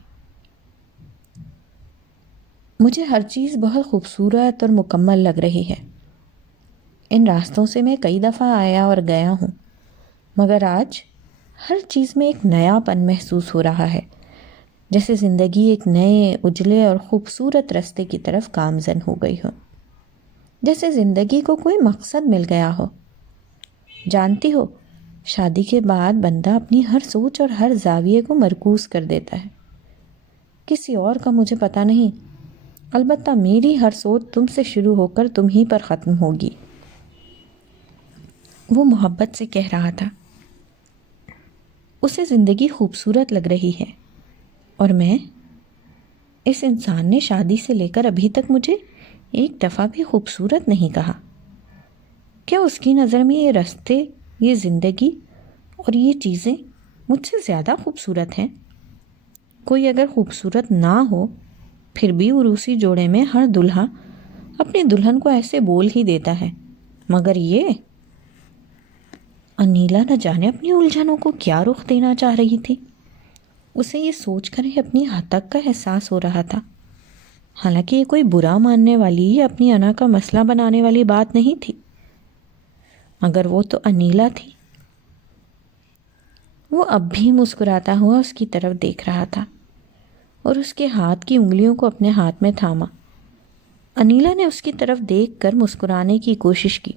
مجھے ہر چیز بہت خوبصورت اور مکمل لگ رہی ہے۔ ان راستوں سے میں کئی دفعہ آیا اور گیا ہوں، مگر آج ہر چیز میں ایک نیا پن محسوس ہو رہا ہے، جیسے زندگی ایک نئے اجلے اور خوبصورت راستے کی طرف گامزن ہو گئی ہو، جیسے زندگی کو کوئی مقصد مل گیا ہو۔ جانتی ہو، شادی کے بعد بندہ اپنی ہر سوچ اور ہر زاویے کو مرکوز کر دیتا ہے۔ کسی اور کا مجھے پتہ نہیں، البتہ میری ہر سوچ تم سے شروع ہو کر تم ہی پر ختم ہوگی۔ وہ محبت سے کہہ رہا تھا۔ اسے زندگی خوبصورت لگ رہی ہے، اور میں، اس انسان نے شادی سے لے کر ابھی تک مجھے ایک دفعہ بھی خوبصورت نہیں کہا۔ کیا اس کی نظر میں یہ راستے، یہ زندگی اور یہ چیزیں مجھ سے زیادہ خوبصورت ہیں؟ کوئی اگر خوبصورت نہ ہو، پھر بھی عروسی جوڑے میں ہر دلہا اپنی دلہن کو ایسے بول ہی دیتا ہے، مگر یہ انیلا نہ جانے اپنی الجھنوں کو کیا رخ دینا چاہ رہی تھی۔ اسے یہ سوچ کر ہی اپنی ہتک کا احساس ہو رہا تھا۔ حالانکہ یہ کوئی برا ماننے والی یا اپنی انا کا مسئلہ بنانے والی بات نہیں تھی، مگر وہ تو انیلا تھی۔ وہ اب بھی مسکراتا ہوا اس کی طرف دیکھ رہا تھا اور اس کے ہاتھ کی انگلیوں کو اپنے ہاتھ میں تھاما۔ انیلا نے اس کی طرف دیکھ کر مسکرانے کی کوشش کی،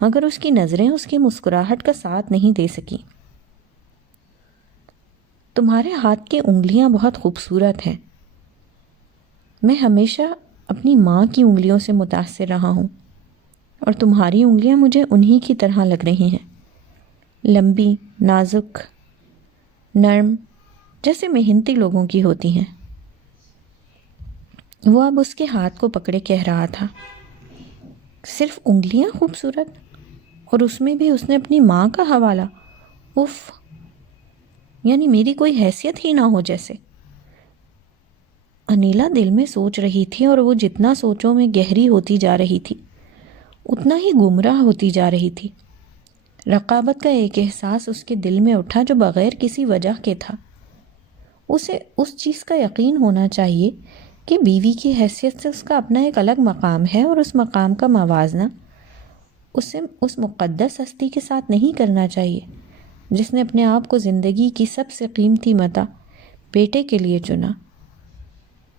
مگر اس کی نظریں اس کی مسکراہٹ کا ساتھ نہیں دے سکیں۔ تمہارے ہاتھ کی انگلیاں بہت خوبصورت ہیں۔ میں ہمیشہ اپنی ماں کی انگلیوں سے متاثر رہا ہوں، اور تمہاری انگلیاں مجھے انہی کی طرح لگ رہی ہیں، لمبی، نازک، نرم، جیسے محنتی لوگوں کی ہوتی ہیں۔ وہ اب اس کے ہاتھ کو پکڑے کہہ رہا تھا، صرف انگلیاں خوبصورت، اور اس میں بھی اس نے اپنی ماں کا حوالہ۔ اف، یعنی میری کوئی حیثیت ہی نہ ہو جیسے۔ انیلا دل میں سوچ رہی تھی، اور وہ جتنا سوچوں میں گہری ہوتی جا رہی تھی اتنا ہی گمراہ ہوتی جا رہی تھی۔ رقابت کا ایک احساس اس کے دل میں اٹھا جو بغیر کسی وجہ کے تھا۔ اسے اس چیز کا یقین ہونا چاہیے کہ بیوی کی حیثیت سے اس کا اپنا ایک الگ مقام ہے، اور اس مقام کا موازنہ اسے اس مقدس ہستی کے ساتھ نہیں کرنا چاہیے جس نے اپنے آپ کو زندگی کی سب سے قیمتی متاع بیٹے کے لیے چنا،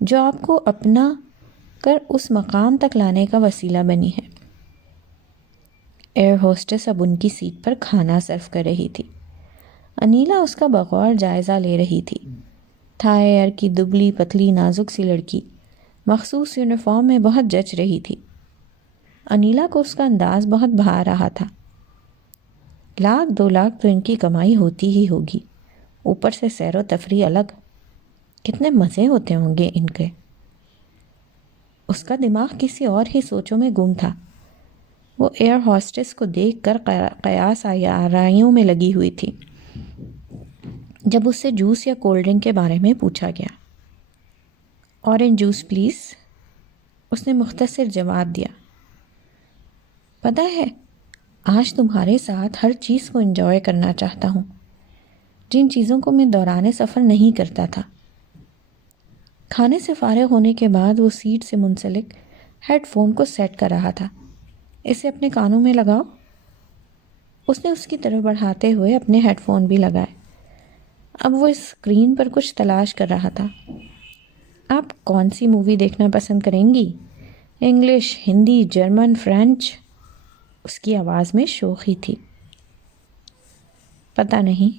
جو آپ کو اپنا کر اس مقام تک لانے کا وسیلہ بنی ہے۔ ایئر ہوسٹس اب ان کی سیٹ پر کھانا سرو کر رہی تھی۔ انیلا اس کا بغور جائزہ لے رہی تھی۔ تھائی ایئر کی دبلی پتلی نازک سی لڑکی مخصوص یونیفارم میں بہت جچ رہی تھی۔ انیلا کو اس کا انداز بہت بھا رہا تھا۔ 1,00,000-2,00,000 تو ان کی کمائی ہوتی ہی ہوگی، اوپر سے سیر و تفریح الگ، کتنے مزے ہوتے ہوں گے ان کے۔ اس کا دماغ کسی اور ہی سوچوں میں گم تھا۔ وہ ایئر ہوسٹس کو دیکھ کر قیاس آرائیوں میں لگی ہوئی تھی۔ جب اس سے جوس یا کولڈ ڈرنک کے بارے میں پوچھا گیا، اورنج جوس پلیز، اس نے مختصر جواب دیا۔ پتہ ہے، آج تمہارے ساتھ ہر چیز کو انجوائے کرنا چاہتا ہوں، جن چیزوں کو میں دوران سفر نہیں کرتا تھا۔ کھانے سے فارغ ہونے کے بعد وہ سیٹ سے منسلک ہیڈ فون کو سیٹ کر رہا تھا۔ اسے اپنے کانوں میں لگاؤ، اس نے اس کی طرف بڑھاتے ہوئے اپنے ہیڈ فون بھی لگائے۔ اب وہ اسکرین پر کچھ تلاش کر رہا تھا۔ آپ کون سی مووی دیکھنا پسند کریں گی؟ English, Hindi, German, French? اس کی آواز میں شوخی تھی۔ پتہ نہیں،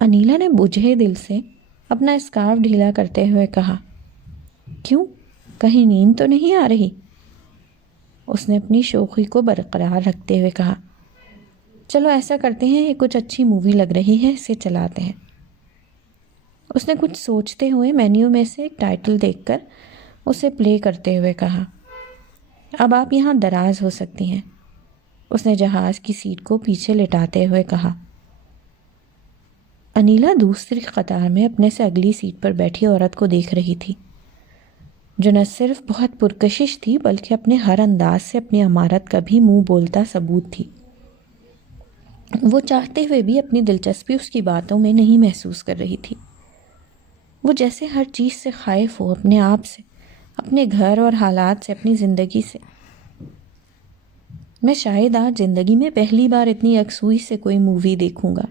انیلا نے بجھے دل سے اپنا اسکارف ڈھیلا کرتے ہوئے کہا۔ کیوں، کہیں نیند تو نہیں آ رہی؟ اس نے اپنی شوخی کو برقرار رکھتے ہوئے کہا۔ چلو ایسا کرتے ہیں، یہ کچھ اچھی مووی لگ رہی ہے، اسے چلاتے ہیں۔ اس نے کچھ سوچتے ہوئے مینیو میں سے ایک ٹائٹل دیکھ کر اسے پلے کرتے ہوئے کہا، اب آپ یہاں دراز ہو سکتی ہیں۔ اس نے جہاز کی سیٹ کو پیچھے لٹاتے ہوئے کہا۔ انیلا دوسری قطار میں اپنے سے اگلی سیٹ پر بیٹھی عورت کو دیکھ رہی تھی، جو نہ صرف بہت پرکشش تھی بلکہ اپنے ہر انداز سے اپنی امارت کا بھی منہ بولتا ثبوت تھی۔ وہ چاہتے ہوئے بھی اپنی دلچسپی اس کی باتوں میں نہیں محسوس کر رہی تھی۔ وہ جیسے ہر چیز سے خائف ہو، اپنے آپ سے، اپنے گھر اور حالات سے، اپنی زندگی سے۔ میں شاید آج زندگی میں پہلی بار اتنی یکسوئی سے کوئی مووی دیکھوں گا،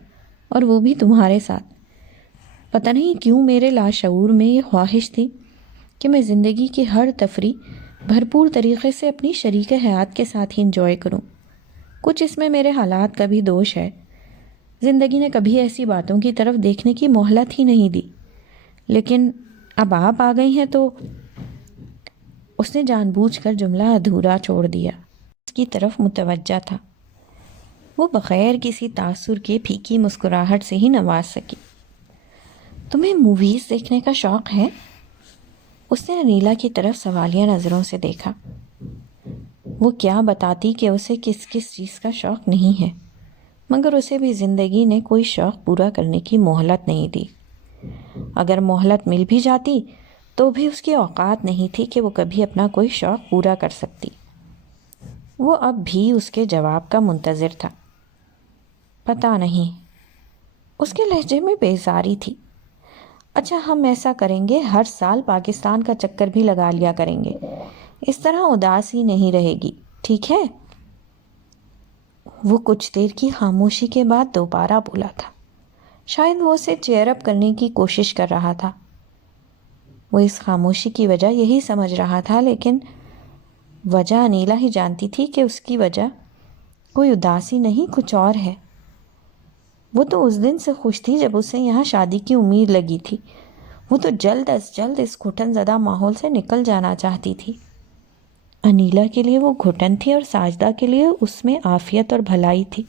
اور وہ بھی تمہارے ساتھ۔ پتہ نہیں کیوں میرے لاشعور میں یہ خواہش تھی کہ میں زندگی کی ہر تفریح بھرپور طریقے سے اپنی شریک حیات کے ساتھ ہی انجوائے کروں۔ کچھ اس میں میرے حالات کا بھی دوش ہے۔ زندگی نے کبھی ایسی باتوں کی طرف دیکھنے کی مہلت ہی نہیں دی، لیکن اب آپ آ گئی ہیں تو… اس نے جان بوجھ کر جملہ ادھورا چھوڑ دیا۔ اس کی طرف متوجہ تھا، وہ بغیر کسی تاثر کے پھیکی مسکراہٹ سے ہی نواز سکی۔ تمہیں موویز دیکھنے کا شوق ہے؟ اس نے انیلا کی طرف سوالیہ نظروں سے دیکھا۔ وہ کیا بتاتی کہ اسے کس کس چیز کا شوق نہیں ہے، مگر اسے بھی زندگی نے کوئی شوق پورا کرنے کی مہلت نہیں دی۔ اگر مہلت مل بھی جاتی تو بھی اس کی اوقات نہیں تھی کہ وہ کبھی اپنا کوئی شوق پورا کر سکتی۔ وہ اب بھی اس کے جواب کا منتظر تھا۔ پتہ نہیں، اس کے لہجے میں بیزاری تھی۔ اچھا، ہم ایسا کریں گے، ہر سال پاکستان کا چکر بھی لگا لیا کریں گے، اس طرح اداسی نہیں رہے گی، ٹھیک ہے؟ وہ کچھ دیر کی خاموشی کے بعد دوبارہ بولا تھا، شاید وہ اسے چیئر اپ کرنے کی کوشش کر رہا تھا۔ وہ اس خاموشی کی وجہ یہی سمجھ رہا تھا، لیکن وجہ انیلا ہی جانتی تھی کہ اس کی وجہ کوئی اداسی نہیں، کچھ اور ہے۔ وہ تو اس دن سے خوش تھی جب اسے یہاں شادی کی امید لگی تھی۔ وہ تو جلد از جلد اس گھٹن زدہ ماحول سے نکل جانا چاہتی تھی۔ انیلا کے لیے وہ گھٹن تھی اور ساجدہ کے لیے اس میں عافیت اور بھلائی تھی۔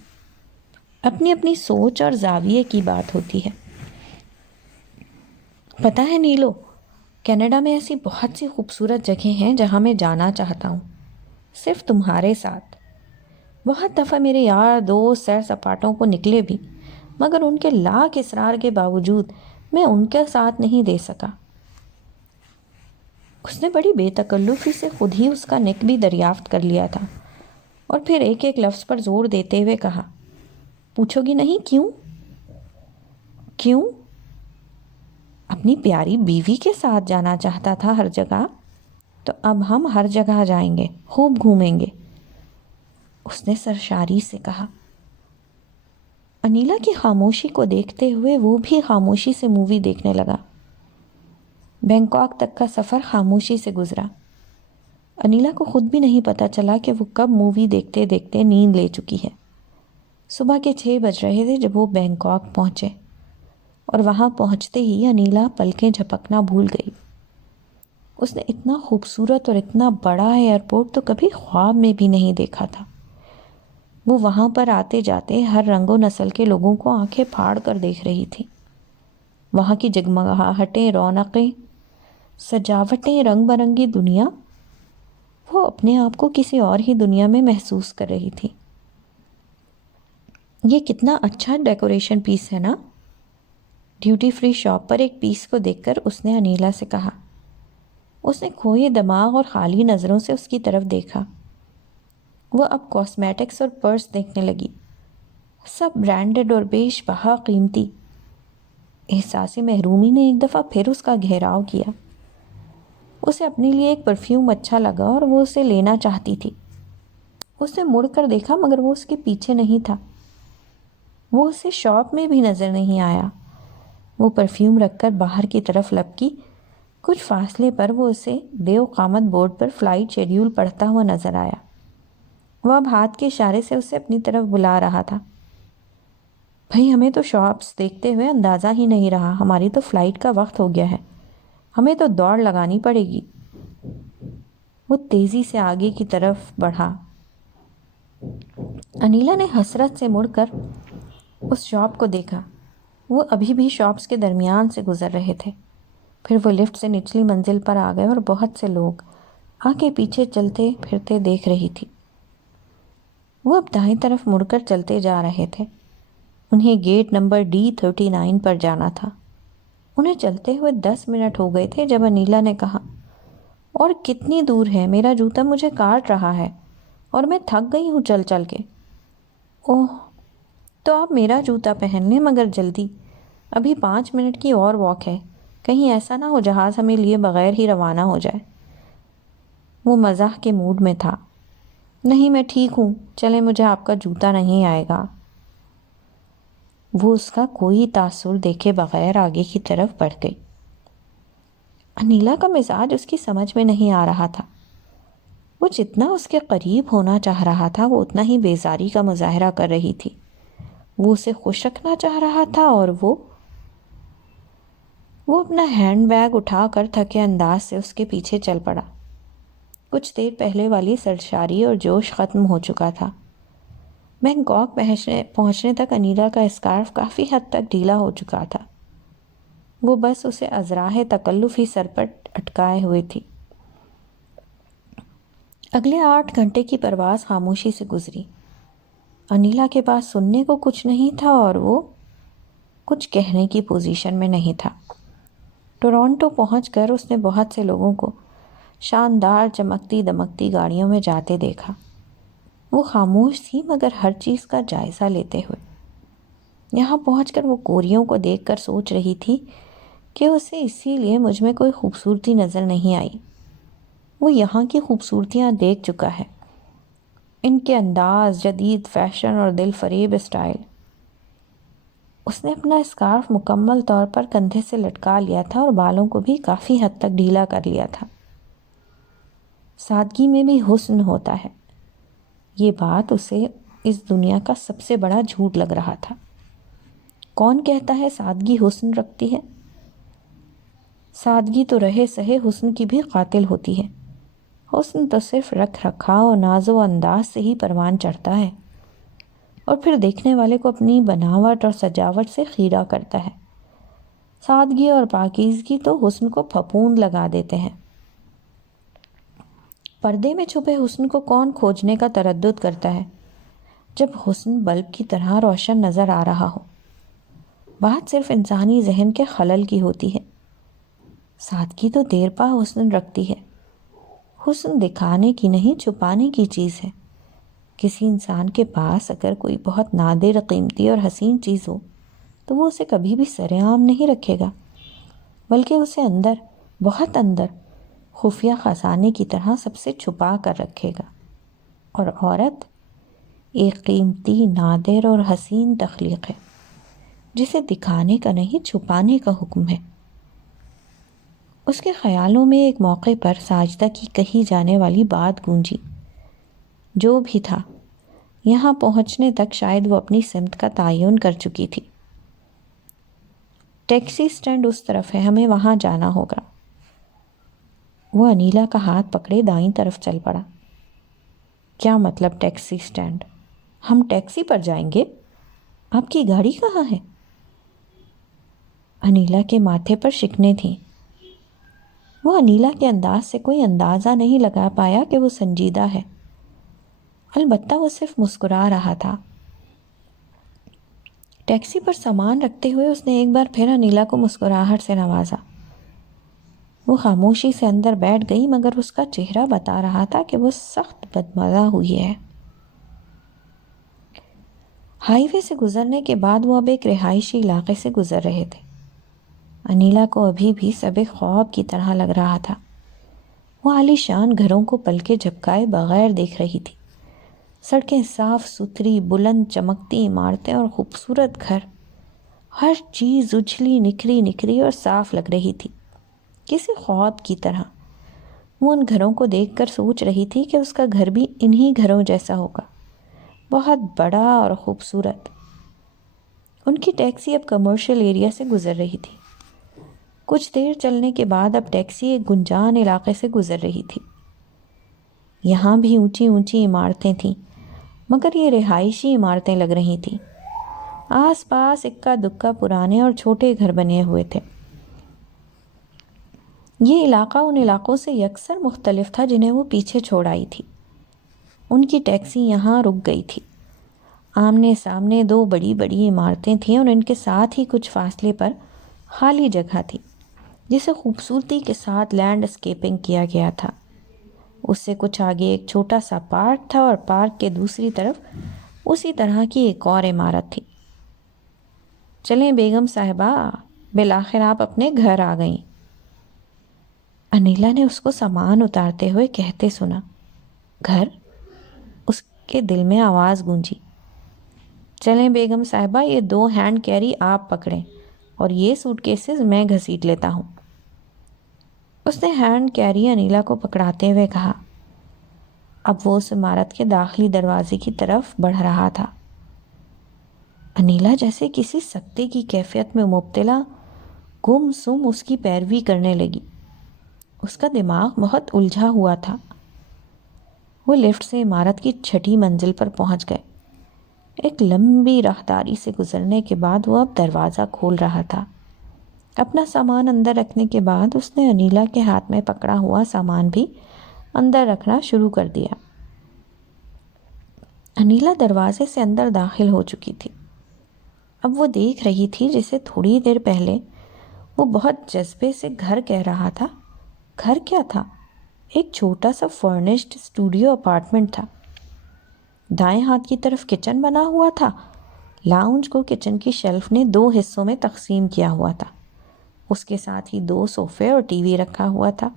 اپنی اپنی سوچ اور زاویے کی بات ہوتی ہے۔ پتہ ہے نیلو، کینیڈا میں ایسی بہت سی خوبصورت جگہیں ہیں جہاں میں جانا چاہتا ہوں، صرف تمہارے ساتھ۔ بہت دفعہ میرے یار دوست سیر سپاٹوں کو نکلے بھی، مگر ان کے لاکھ اصرار کے باوجود میں ان کے ساتھ نہیں دے سکا۔ اس نے بڑی بے تکلفی سے خود ہی اس کا نک بھی دریافت کر لیا تھا، اور پھر ایک ایک لفظ پر زور دیتے ہوئے کہا، پوچھو گی نہیں کیوں؟ کیوں؟ اپنی پیاری بیوی کے ساتھ جانا چاہتا تھا ہر جگہ، تو اب ہم ہر جگہ جائیں گے، خوب گھومیں گے، اس نے سرشاری سے کہا۔ انیلا کی خاموشی کو دیکھتے ہوئے وہ بھی خاموشی سے مووی دیکھنے لگا۔ بینکاک تک کا سفر خاموشی سے گزرا۔ انیلا کو خود بھی نہیں پتہ چلا کہ وہ کب مووی دیکھتے دیکھتے نیند لے چکی ہے۔ صبح کے 6 بج رہے تھے جب وہ بینکاک پہنچے، اور وہاں پہنچتے ہی انیلا پلکیں جھپکنا بھول گئی۔ اس نے اتنا خوبصورت اور اتنا بڑا ایئرپورٹ تو کبھی خواب میں بھی نہیں دیکھا تھا۔ وہ وہاں پر آتے جاتے ہر رنگ و نسل کے لوگوں کو آنکھیں پھاڑ کر دیکھ رہی تھی۔ وہاں کی جگمگاہٹیں، رونقیں، سجاوٹیں، رنگ برنگی دنیا، وہ اپنے آپ کو کسی اور ہی دنیا میں محسوس کر رہی تھی۔ یہ کتنا اچھا ڈیکوریشن پیس ہے نا؟ ڈیوٹی فری شاپ پر ایک پیس کو دیکھ کر اس نے انیلا سے کہا۔ اس نے کھوئے دماغ اور خالی نظروں سے اس کی طرف دیکھا۔ وہ اب کاسمیٹکس اور پرس دیکھنے لگی، سب برانڈڈ اور بیش بہا قیمتی۔ احساس محرومی نے ایک دفعہ پھر اس کا گھیراؤ کیا۔ اسے اپنے لیے ایک پرفیوم اچھا لگا اور وہ اسے لینا چاہتی تھی۔ اس نے مڑ کر دیکھا مگر وہ اس کے پیچھے نہیں تھا۔ وہ اسے شاپ میں بھی نظر نہیں آیا۔ وہ پرفیوم رکھ کر باہر کی طرف لپکی۔ کچھ فاصلے پر وہ اسے دیو قامت بورڈ پر فلائٹ شیڈیول پڑھتا ہوا نظر آیا۔ وہ اب ہاتھ کے اشارے سے اسے اپنی طرف بلا رہا تھا۔ بھئی، ہمیں تو شاپس دیکھتے ہوئے اندازہ ہی نہیں رہا، ہماری تو فلائٹ کا وقت ہو گیا ہے، ہمیں تو دوڑ لگانی پڑے گی۔ وہ تیزی سے آگے کی طرف بڑھا۔ انیلا نے حسرت سے مڑ کر اس شاپ کو دیکھا۔ وہ ابھی بھی شاپس کے درمیان سے گزر رہے تھے۔ پھر وہ لفٹ سے نچلی منزل پر آ گئے اور بہت سے لوگ آگے پیچھے چلتے پھرتے دیکھ رہی تھی۔ وہ اب دائیں طرف مڑ کر چلتے جا رہے تھے۔ انہیں گیٹ نمبر D39 پر جانا تھا۔ انہیں چلتے ہوئے 10 منٹ ہو گئے تھے جب انیلا نے کہا، اور کتنی دور ہے؟ میرا جوتا مجھے کاٹ رہا ہے اور میں تھک گئی ہوں چل چل کے۔ اوہ، تو آپ میرا جوتا پہن لیں مگر جلدی، ابھی 5 منٹ کی اور واک ہے، کہیں ایسا نہ ہو جہاز ہمیں لیے بغیر ہی روانہ ہو جائے۔ وہ مزاح کے موڈ میں تھا۔ نہیں، میں ٹھیک ہوں، چلیں، مجھے آپ کا جوتا نہیں آئے گا۔ وہ اس کا کوئی تاثر دیکھے بغیر آگے کی طرف بڑھ گئی۔ انیلا کا مزاج اس کی سمجھ میں نہیں آ رہا تھا۔ وہ جتنا اس کے قریب ہونا چاہ رہا تھا وہ اتنا ہی بیزاری کا مظاہرہ کر رہی تھی۔ وہ اسے خوش رکھنا چاہ رہا تھا اور وہ اپنا ہینڈ بیگ اٹھا کر تھکے انداز سے اس کے پیچھے چل پڑا۔ کچھ دیر پہلے والی سرشاری اور جوش ختم ہو چکا تھا۔ بینکاک پہنچنے تک انیلا کا اسکارف کافی حد تک ڈھیلا ہو چکا تھا۔ وہ بس اسے ازراہ تکلف ہی سر پر اٹکائے ہوئے تھی۔ اگلے 8 گھنٹے کی پرواز خاموشی سے گزری۔ انیلا کے پاس سننے کو کچھ نہیں تھا اور وہ کچھ کہنے کی پوزیشن میں نہیں تھا۔ ٹورانٹو پہنچ کر اس نے بہت سے لوگوں کو شاندار چمکتی دمکتی گاڑیوں میں جاتے دیکھا۔ وہ خاموش تھی مگر ہر چیز کا جائزہ لیتے ہوئے۔ یہاں پہنچ کر وہ کوریوں کو دیکھ کر سوچ رہی تھی کہ اسے اسی لیے مجھ میں کوئی خوبصورتی نظر نہیں آئی۔ وہ یہاں کی خوبصورتیاں دیکھ چکا ہے، ان کے انداز، جدید فیشن اور دل فریب اسٹائل۔ اس نے اپنا اسکارف مکمل طور پر کندھے سے لٹکا لیا تھا اور بالوں کو بھی کافی حد تک ڈھیلا کر لیا تھا۔ سادگی میں بھی حسن ہوتا ہے، یہ بات اسے اس دنیا کا سب سے بڑا جھوٹ لگ رہا تھا۔ کون کہتا ہے سادگی حسن رکھتی ہے؟ سادگی تو رہے سہے حسن کی بھی قاتل ہوتی ہے۔ حسن تو صرف رکھ رکھاؤ اور ناز و انداز سے ہی پروان چڑھتا ہے اور پھر دیکھنے والے کو اپنی بناوٹ اور سجاوٹ سے خیرہ کرتا ہے۔ سادگی اور پاکیزگی تو حسن کو پھپھوند لگا دیتے ہیں۔ پردے میں چھپے حسن کو کون کھوجنے کا تردد کرتا ہے جب حسن بلب کی طرح روشن نظر آ رہا ہو؟ بات صرف انسانی ذہن کے خلل کی ہوتی ہے۔ سادگی تو دیر پا حسن رکھتی ہے۔ حسن دکھانے کی نہیں، چھپانے کی چیز ہے۔ کسی انسان کے پاس اگر کوئی بہت نادر، قیمتی اور حسین چیز ہو تو وہ اسے کبھی بھی سر عام نہیں رکھے گا، بلکہ اسے اندر، بہت اندر، خفیہ خزانے کی طرح سب سے چھپا کر رکھے گا۔ اور عورت ایک قیمتی، نادر اور حسین تخلیق ہے جسے دکھانے کا نہیں، چھپانے کا حکم ہے۔ اس کے خیالوں میں ایک موقع پر ساجدہ کی کہی جانے والی بات گونجی۔ جو بھی تھا، یہاں پہنچنے تک شاید وہ اپنی سمت کا تعین کر چکی تھی۔ ٹیکسی سٹینڈ اس طرف ہے، ہمیں وہاں جانا ہوگا۔ وہ انیلا کا ہاتھ پکڑے دائیں طرف چل پڑا۔ کیا مطلب ٹیکسی سٹینڈ؟ ہم ٹیکسی پر جائیں گے؟ آپ کی گاڑی کہاں ہے؟ انیلا کے ماتھے پر شکنیں تھیں۔ وہ انیلا کے انداز سے کوئی اندازہ نہیں لگا پایا کہ وہ سنجیدہ ہے، البتہ وہ صرف مسکرا رہا تھا۔ ٹیکسی پر سامان رکھتے ہوئے اس نے ایک بار پھر انیلا کو مسکراہٹ سے نوازا۔ وہ خاموشی سے اندر بیٹھ گئی مگر اس کا چہرہ بتا رہا تھا کہ وہ سخت بدمزہ ہوئی ہے۔ ہائی وے سے گزرنے کے بعد وہ اب ایک رہائشی علاقے سے گزر رہے تھے۔ انیلا کو ابھی بھی سب خواب کی طرح لگ رہا تھا۔ وہ عالی شان گھروں کو پلکیں جھپکائے بغیر دیکھ رہی تھی۔ سڑکیں صاف ستھری، بلند چمکتی عمارتیں اور خوبصورت گھر، ہر چیز اجلی نکھری نکھری اور صاف لگ رہی تھی، کسی خواب کی طرح۔ وہ ان گھروں کو دیکھ کر سوچ رہی تھی کہ اس کا گھر بھی انہی گھروں جیسا ہوگا، بہت بڑا اور خوبصورت۔ ان کی ٹیکسی اب کمرشل ایریا سے گزر رہی تھی۔ کچھ دیر چلنے کے بعد اب ٹیکسی ایک گنجان علاقے سے گزر رہی تھی۔ یہاں بھی اونچی اونچی عمارتیں تھیں، مگر یہ رہائشی عمارتیں لگ رہی تھیں۔ آس پاس اکا دکا پرانے اور چھوٹے گھر بنے ہوئے تھے۔ یہ علاقہ ان علاقوں سے یکسر مختلف تھا جنہیں وہ پیچھے چھوڑ آئی تھی۔ ان کی ٹیکسی یہاں رک گئی تھی۔ آمنے سامنے دو بڑی بڑی عمارتیں تھیں اور ان کے ساتھ ہی کچھ فاصلے پر خالی جگہ تھی جسے خوبصورتی کے ساتھ لینڈ اسکیپنگ کیا گیا تھا۔ اس سے کچھ آگے ایک چھوٹا سا پارک تھا اور پارک کے دوسری طرف اسی طرح کی ایک اور عمارت تھی۔ چلیں بیگم صاحبہ، بالآخر آپ اپنے گھر آ گئیں، انیلا نے اس کو سامان اتارتے ہوئے کہتے سنا۔ گھر؟ اس کے دل میں آواز گونجی۔ چلیں بیگم صاحبہ، یہ 2 ہینڈ کیری آپ پکڑیں اور یہ سوٹ کیسز میں گھسیٹ لیتا ہوں۔ اس نے ہینڈ کیری انیلا کو پکڑاتے ہوئے کہا۔ اب وہ اس عمارت کے داخلی دروازے کی طرف بڑھ رہا تھا۔ انیلا جیسے کسی سکتے کی کیفیت میں مبتلا گم سم اس کی پیروی کرنے لگی۔ اس کا دماغ بہت الجھا ہوا تھا۔ وہ لفٹ سے عمارت کی 6ٹھی منزل پر پہنچ گئے۔ ایک لمبی راہداری سے گزرنے کے بعد وہ اب دروازہ کھول رہا تھا۔ اپنا سامان اندر رکھنے کے بعد اس نے انیلا کے ہاتھ میں پکڑا ہوا سامان بھی اندر رکھنا شروع کر دیا۔ انیلا دروازے سے اندر داخل ہو چکی تھی۔ اب وہ دیکھ رہی تھی جسے تھوڑی دیر پہلے وہ بہت جذبے سے گھر کہہ رہا تھا۔ گھر کیا تھا؟ ایک چھوٹا سا فرنشڈ اسٹوڈیو اپارٹمنٹ تھا۔ دائیں ہاتھ کی طرف کچن بنا ہوا تھا۔ لاؤنج کو کچن کی شیلف نے 2 حصوں میں تقسیم کیا ہوا تھا۔ اس کے ساتھ ہی 2 صوفے اور ٹی وی رکھا ہوا تھا۔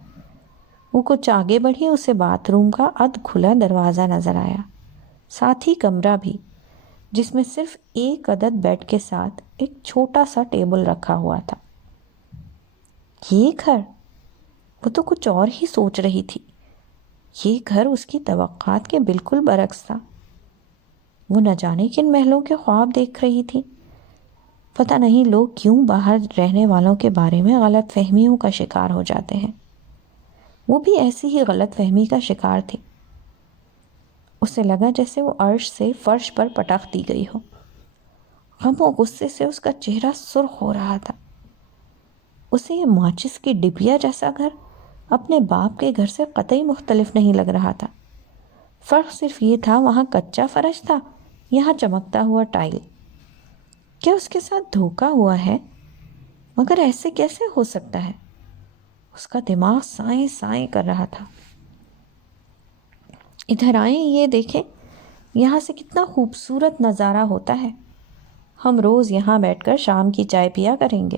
وہ کچھ آگے بڑھی، اسے باتھ روم کا کھلا دروازہ نظر آیا، ساتھ ہی کمرہ بھی، جس میں صرف ایک عدد بیڈ کے ساتھ ایک چھوٹا سا ٹیبل رکھا ہوا تھا۔ یہ گھر؟ وہ تو کچھ اور ہی سوچ رہی تھی۔ یہ گھر اس کی توقعات کے بالکل برعکس تھا۔ وہ نہ جانے کن محلوں کے خواب دیکھ رہی تھی۔ پتہ نہیں لوگ کیوں باہر رہنے والوں کے بارے میں غلط فہمیوں کا شکار ہو جاتے ہیں۔ وہ بھی ایسی ہی غلط فہمی کا شکار تھی۔ اسے لگا جیسے وہ عرش سے فرش پر پٹخ دی گئی ہو۔ غم و غصے سے اس کا چہرہ سرخ ہو رہا تھا۔ اسے یہ ماچس کی ڈبیا جیسا گھر اپنے باپ کے گھر سے قطعی مختلف نہیں لگ رہا تھا۔ فرق صرف یہ تھا، وہاں کچا فرش تھا، یہاں چمکتا ہوا ٹائل۔ کیا اس کے ساتھ دھوکا ہوا ہے؟ مگر ایسے کیسے ہو سکتا ہے؟ اس کا دماغ سائیں سائیں کر رہا تھا۔ ادھر آئیں، یہ دیکھیں، یہاں سے کتنا خوبصورت نظارہ ہوتا ہے۔ ہم روز یہاں بیٹھ کر شام کی چائے پیا کریں گے۔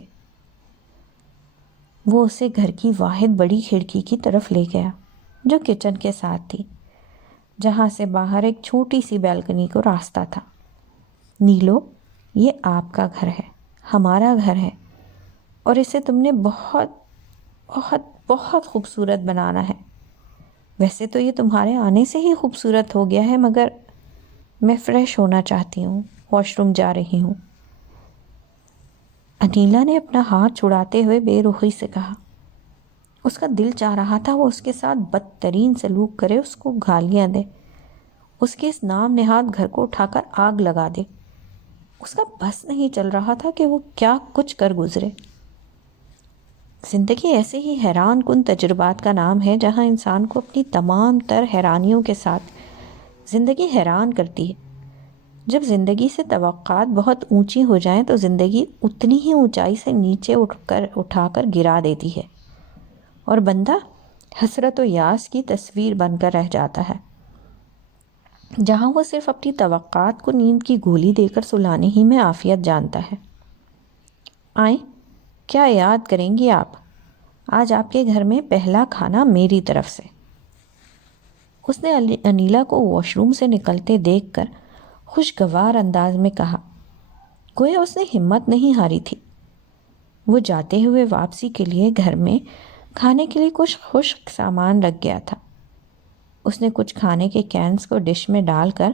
وہ اسے گھر کی واحد بڑی کھڑکی کی طرف لے گیا جو کچن کے ساتھ تھی، جہاں سے باہر ایک چھوٹی سی بیلکنی کو راستہ تھا۔ نیلو، یہ آپ کا گھر ہے، ہمارا گھر ہے، اور اسے تم نے بہت بہت بہت خوبصورت بنانا ہے۔ ویسے تو یہ تمہارے آنے سے ہی خوبصورت ہو گیا ہے، مگر میں فریش ہونا چاہتی ہوں، واش روم جا رہی ہوں۔ انیلا نے اپنا ہاتھ چھڑاتے ہوئے بے رخی سے کہا۔ اس کا دل چاہ رہا تھا وہ اس کے ساتھ بدترین سلوک کرے، اس کو گالیاں دے، اس کے اس نام نہاد گھر کو اٹھا کر آگ لگا دے۔ اس کا بس نہیں چل رہا تھا کہ وہ کیا کچھ کر گزرے۔ زندگی ایسے ہی حیران کن تجربات کا نام ہے جہاں انسان کو اپنی تمام تر حیرانیوں کے ساتھ زندگی حیران کرتی ہے۔ جب زندگی سے توقعات بہت اونچی ہو جائیں تو زندگی اتنی ہی اونچائی سے نیچے اٹھا کر گرا دیتی ہے، اور بندہ حسرت و یاس کی تصویر بن کر رہ جاتا ہے، جہاں وہ صرف اپنی توقعات کو نیند کی گولی دے کر سلانے ہی میں عافیت جانتا ہے۔ آئیں، کیا یاد کریں گی آپ؟ آج آپ کے گھر میں پہلا کھانا میری طرف سے۔ اس نے انیلا کو واش روم سے نکلتے دیکھ کر خوشگوار انداز میں کہا، گویا اس نے ہمت نہیں ہاری تھی۔ وہ جاتے ہوئے واپسی کے لیے گھر میں کھانے کے لیے کچھ خشک سامان رکھ گیا تھا۔ اس نے کچھ کھانے کے کینز کو ڈش میں ڈال کر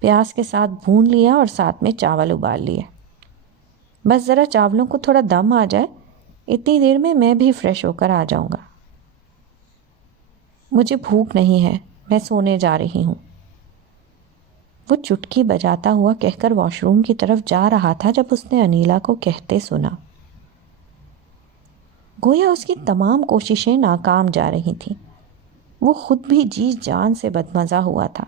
پیاز کے ساتھ بھون لیا اور ساتھ میں چاول ابال لیے۔ بس ذرا چاولوں کو تھوڑا دم آ جائے اتنی دیر میں بھی فریش ہو کر آ جاؤں گا۔ مجھے بھوک نہیں ہے، میں سونے جا رہی ہوں۔ وہ چٹکی بجاتا ہوا کہہ کر واش روم کی طرف جا رہا تھا جب اس نے انیلا کو کہتے سنا۔ گویا اس کی تمام کوششیں ناکام جا رہی تھیں۔ وہ خود بھی جی جان سے بدمزہ ہوا تھا۔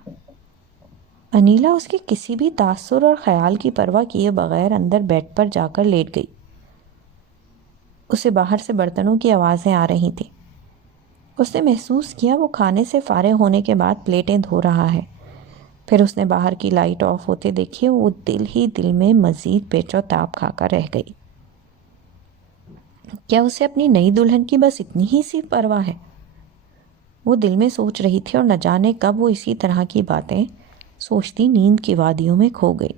انیلا اس کے کسی بھی تاثر اور خیال کی پرواہ کیے بغیر اندر بیڈ پر جا کر لیٹ گئی۔ اسے باہر سے برتنوں کی آوازیں آ رہی تھیں۔ اس نے محسوس کیا وہ کھانے سے فارغ ہونے کے بعد پلیٹیں دھو رہا ہے۔ پھر اس نے باہر کی لائٹ آف ہوتے دیکھی، وہ دل ہی دل میں مزید پیچ و تاب کھا کر رہ گئی۔ کیا اسے اپنی نئی دلہن کی بس اتنی ہی سی پرواہ ہے؟ وہ دل میں سوچ رہی تھی اور نہ جانے کب وہ اسی طرح کی باتیں سوچتی نیند کی وادیوں میں کھو گئی۔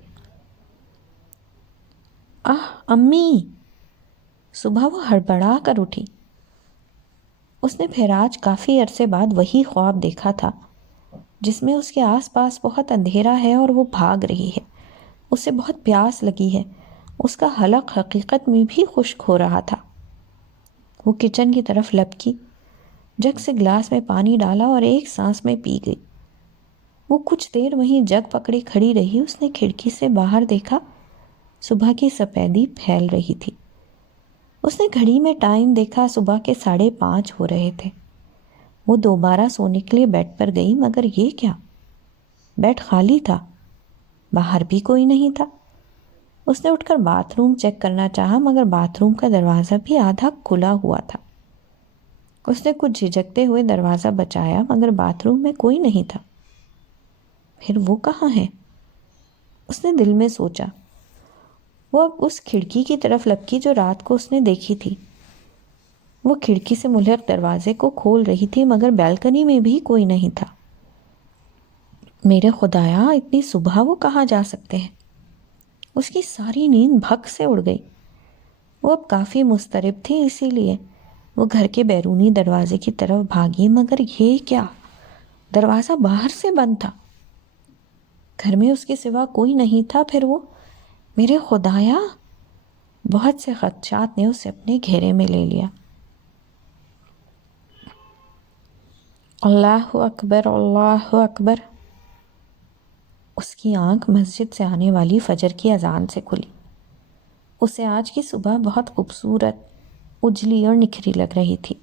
امی! صبح وہ ہڑبڑا کر اٹھی۔ اس نے پھر آج کافی عرصے بعد وہی خواب دیکھا تھا جس میں اس کے آس پاس بہت اندھیرا ہے اور وہ بھاگ رہی ہے۔ اسے بہت پیاس لگی ہے۔ اس کا حلق حقیقت میں بھی خشک ہو رہا تھا۔ وہ کچن کی طرف لپکی، جگ سے گلاس میں پانی ڈالا اور ایک سانس میں پی گئی۔ وہ کچھ دیر وہیں جگ پکڑی کھڑی رہی۔ اس نے کھڑکی سے باہر دیکھا، صبح کی سفیدی پھیل رہی تھی۔ اس نے گھڑی میں ٹائم دیکھا، صبح کے 5:30 ہو رہے تھے۔ وہ دوبارہ سونے کے لیے بیڈ پر گئی، مگر یہ کیا؟ بیڈ خالی تھا، باہر بھی کوئی نہیں تھا۔ اس نے اٹھ کر باتھ روم چیک کرنا چاہا، مگر باتھ روم کا دروازہ بھی آدھا کھلا ہوا تھا۔ اس نے کچھ جھجکتے ہوئے دروازہ بچایا، مگر باتھ روم میں کوئی نہیں تھا۔ پھر وہ کہاں ہے؟ اس نے دل میں سوچا۔ وہ اب اس کھڑکی کی طرف لپکی جو رات کو اس نے دیکھی تھی۔ وہ کھڑکی سے ملحق دروازے کو کھول رہی تھی، مگر بیلکنی میں بھی کوئی نہیں تھا۔ میرے خدایا، اتنی صبح وہ کہاں جا سکتے ہیں؟ اس کی ساری نیند بھگ سے اڑ گئی۔ وہ اب کافی مضطرب تھی، اسی لیے وہ گھر کے بیرونی دروازے کی طرف بھاگی، مگر یہ کیا؟ دروازہ باہر سے بند تھا۔ گھر میں اس کے سوا کوئی نہیں تھا۔ پھر وہ میرے خدایا! بہت سے خدشات نے اسے اپنے گھیرے میں لے لیا۔ اللہ اکبر، اللہ اکبر! اس کی آنکھ مسجد سے آنے والی فجر کی اذان سے کھلی۔ اسے آج کی صبح بہت خوبصورت، اجلی اور نکھری لگ رہی تھی۔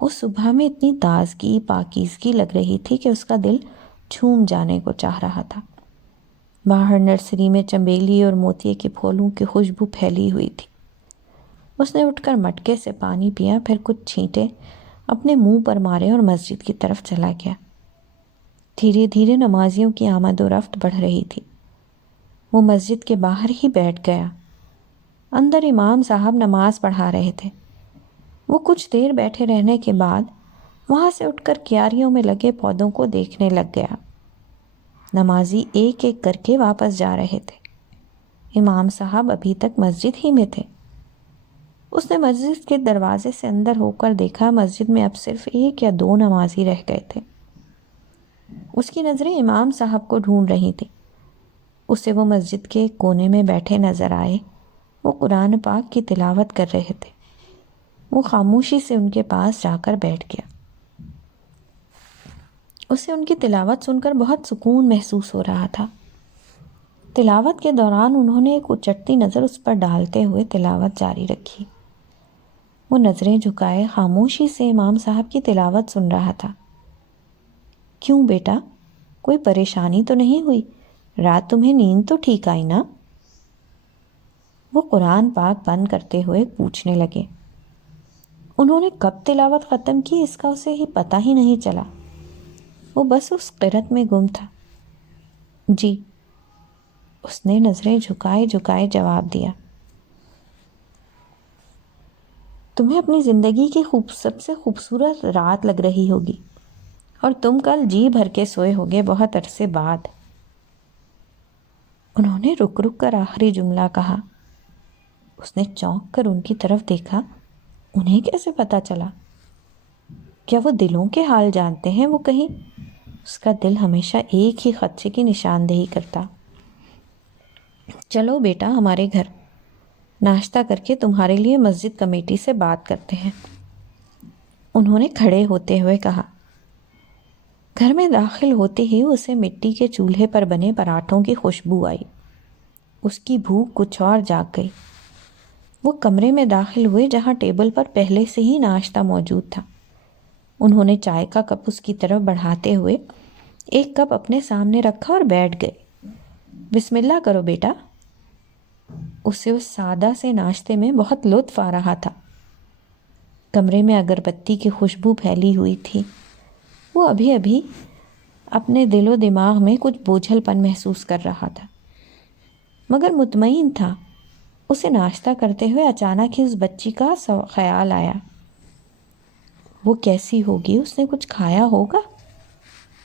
اس صبح میں اتنی تازگی، پاکیزگی لگ رہی تھی کہ اس کا دل جھوم جانے کو چاہ رہا تھا۔ باہر نرسری میں چنبیلی اور موتیے کے پھولوں کی خوشبو پھیلی ہوئی تھی۔ اس نے اٹھ کر مٹکے سے پانی پیا، پھر کچھ چھینٹے اپنے منہ پر مارے اور مسجد کی طرف چلا گیا۔ دھیرے دھیرے نمازیوں کی آمد و رفت بڑھ رہی تھی۔ وہ مسجد کے باہر ہی بیٹھ گیا۔ اندر امام صاحب نماز پڑھا رہے تھے۔ وہ کچھ دیر بیٹھے رہنے کے بعد وہاں سے اٹھ کر کیاریوں میں لگے پودوں کو دیکھنے لگ گیا۔ نمازی ایک ایک کر کے واپس جا رہے تھے۔ امام صاحب ابھی تک مسجد ہی میں تھے۔ اس نے مسجد کے دروازے سے اندر ہو کر دیکھا، مسجد میں اب صرف 1 یا 2 نمازی رہ گئے تھے۔ اس کی نظریں امام صاحب کو ڈھونڈ رہی تھیں۔ اسے وہ مسجد کے کونے میں بیٹھے نظر آئے۔ وہ قرآن پاک کی تلاوت کر رہے تھے۔ وہ خاموشی سے ان کے پاس جا کر بیٹھ گیا۔ اسے ان کی تلاوت سن کر بہت سکون محسوس ہو رہا تھا۔ تلاوت کے دوران انہوں نے ایک اچٹتی نظر اس پر ڈالتے ہوئے تلاوت جاری رکھی۔ وہ نظریں جھکائے خاموشی سے امام صاحب کی تلاوت سن رہا تھا۔ کیوں بیٹا، کوئی پریشانی تو نہیں ہوئی؟ رات تمہیں نیند تو ٹھیک آئی نا؟ وہ قرآن پاک بند کرتے ہوئے پوچھنے لگے۔ انہوں نے کب تلاوت ختم کی اس کا اسے ہی پتہ ہی نہیں چلا۔ وہ بس اس قرت میں گم تھا۔ جی، اس نے نظریں جھکائے جھکائے جواب دیا۔ تمہیں اپنی زندگی کی سب سے خوبصورت رات لگ رہی ہوگی، اور تم کل جی بھر کے سوئے ہوگے بہت عرصے بعد۔ انہوں نے رک رک کر آخری جملہ کہا۔ اس نے چونک کر ان کی طرف دیکھا۔ انہیں کیسے پتہ چلا؟ کیا وہ دلوں کے حال جانتے ہیں؟ وہ کہیں اس کا دل ہمیشہ ایک ہی خدشے کی نشاندہی کرتا۔ چلو بیٹا ہمارے گھر۔ ناشتہ کر کے تمہارے لیے مسجد کمیٹی سے بات کرتے ہیں، انہوں نے کھڑے ہوتے ہوئے کہا۔ گھر میں داخل ہوتے ہی اسے مٹی کے چولہے پر بنے پراٹھوں کی خوشبو آئی۔ اس کی بھوک کچھ اور جاگ گئی۔ وہ کمرے میں داخل ہوئے جہاں ٹیبل پر پہلے سے ہی ناشتہ موجود تھا۔ انہوں نے چائے کا کپ اس کی طرف بڑھاتے ہوئے ایک کپ اپنے سامنے رکھا اور بیٹھ گئے۔ بسم اللہ کرو بیٹا۔ اسے اس سادہ سے ناشتے میں بہت لطف آ رہا تھا۔ کمرے میں اگربتی کی خوشبو پھیلی ہوئی تھی۔ وہ ابھی ابھی اپنے دل و دماغ میں کچھ بوجھل پن محسوس کر رہا تھا، مگر مطمئن تھا۔ اسے ناشتہ کرتے ہوئے اچانک ہی اس بچی کا خیال آیا۔ وہ کیسی ہوگی؟ اس نے کچھ کھایا ہوگا؟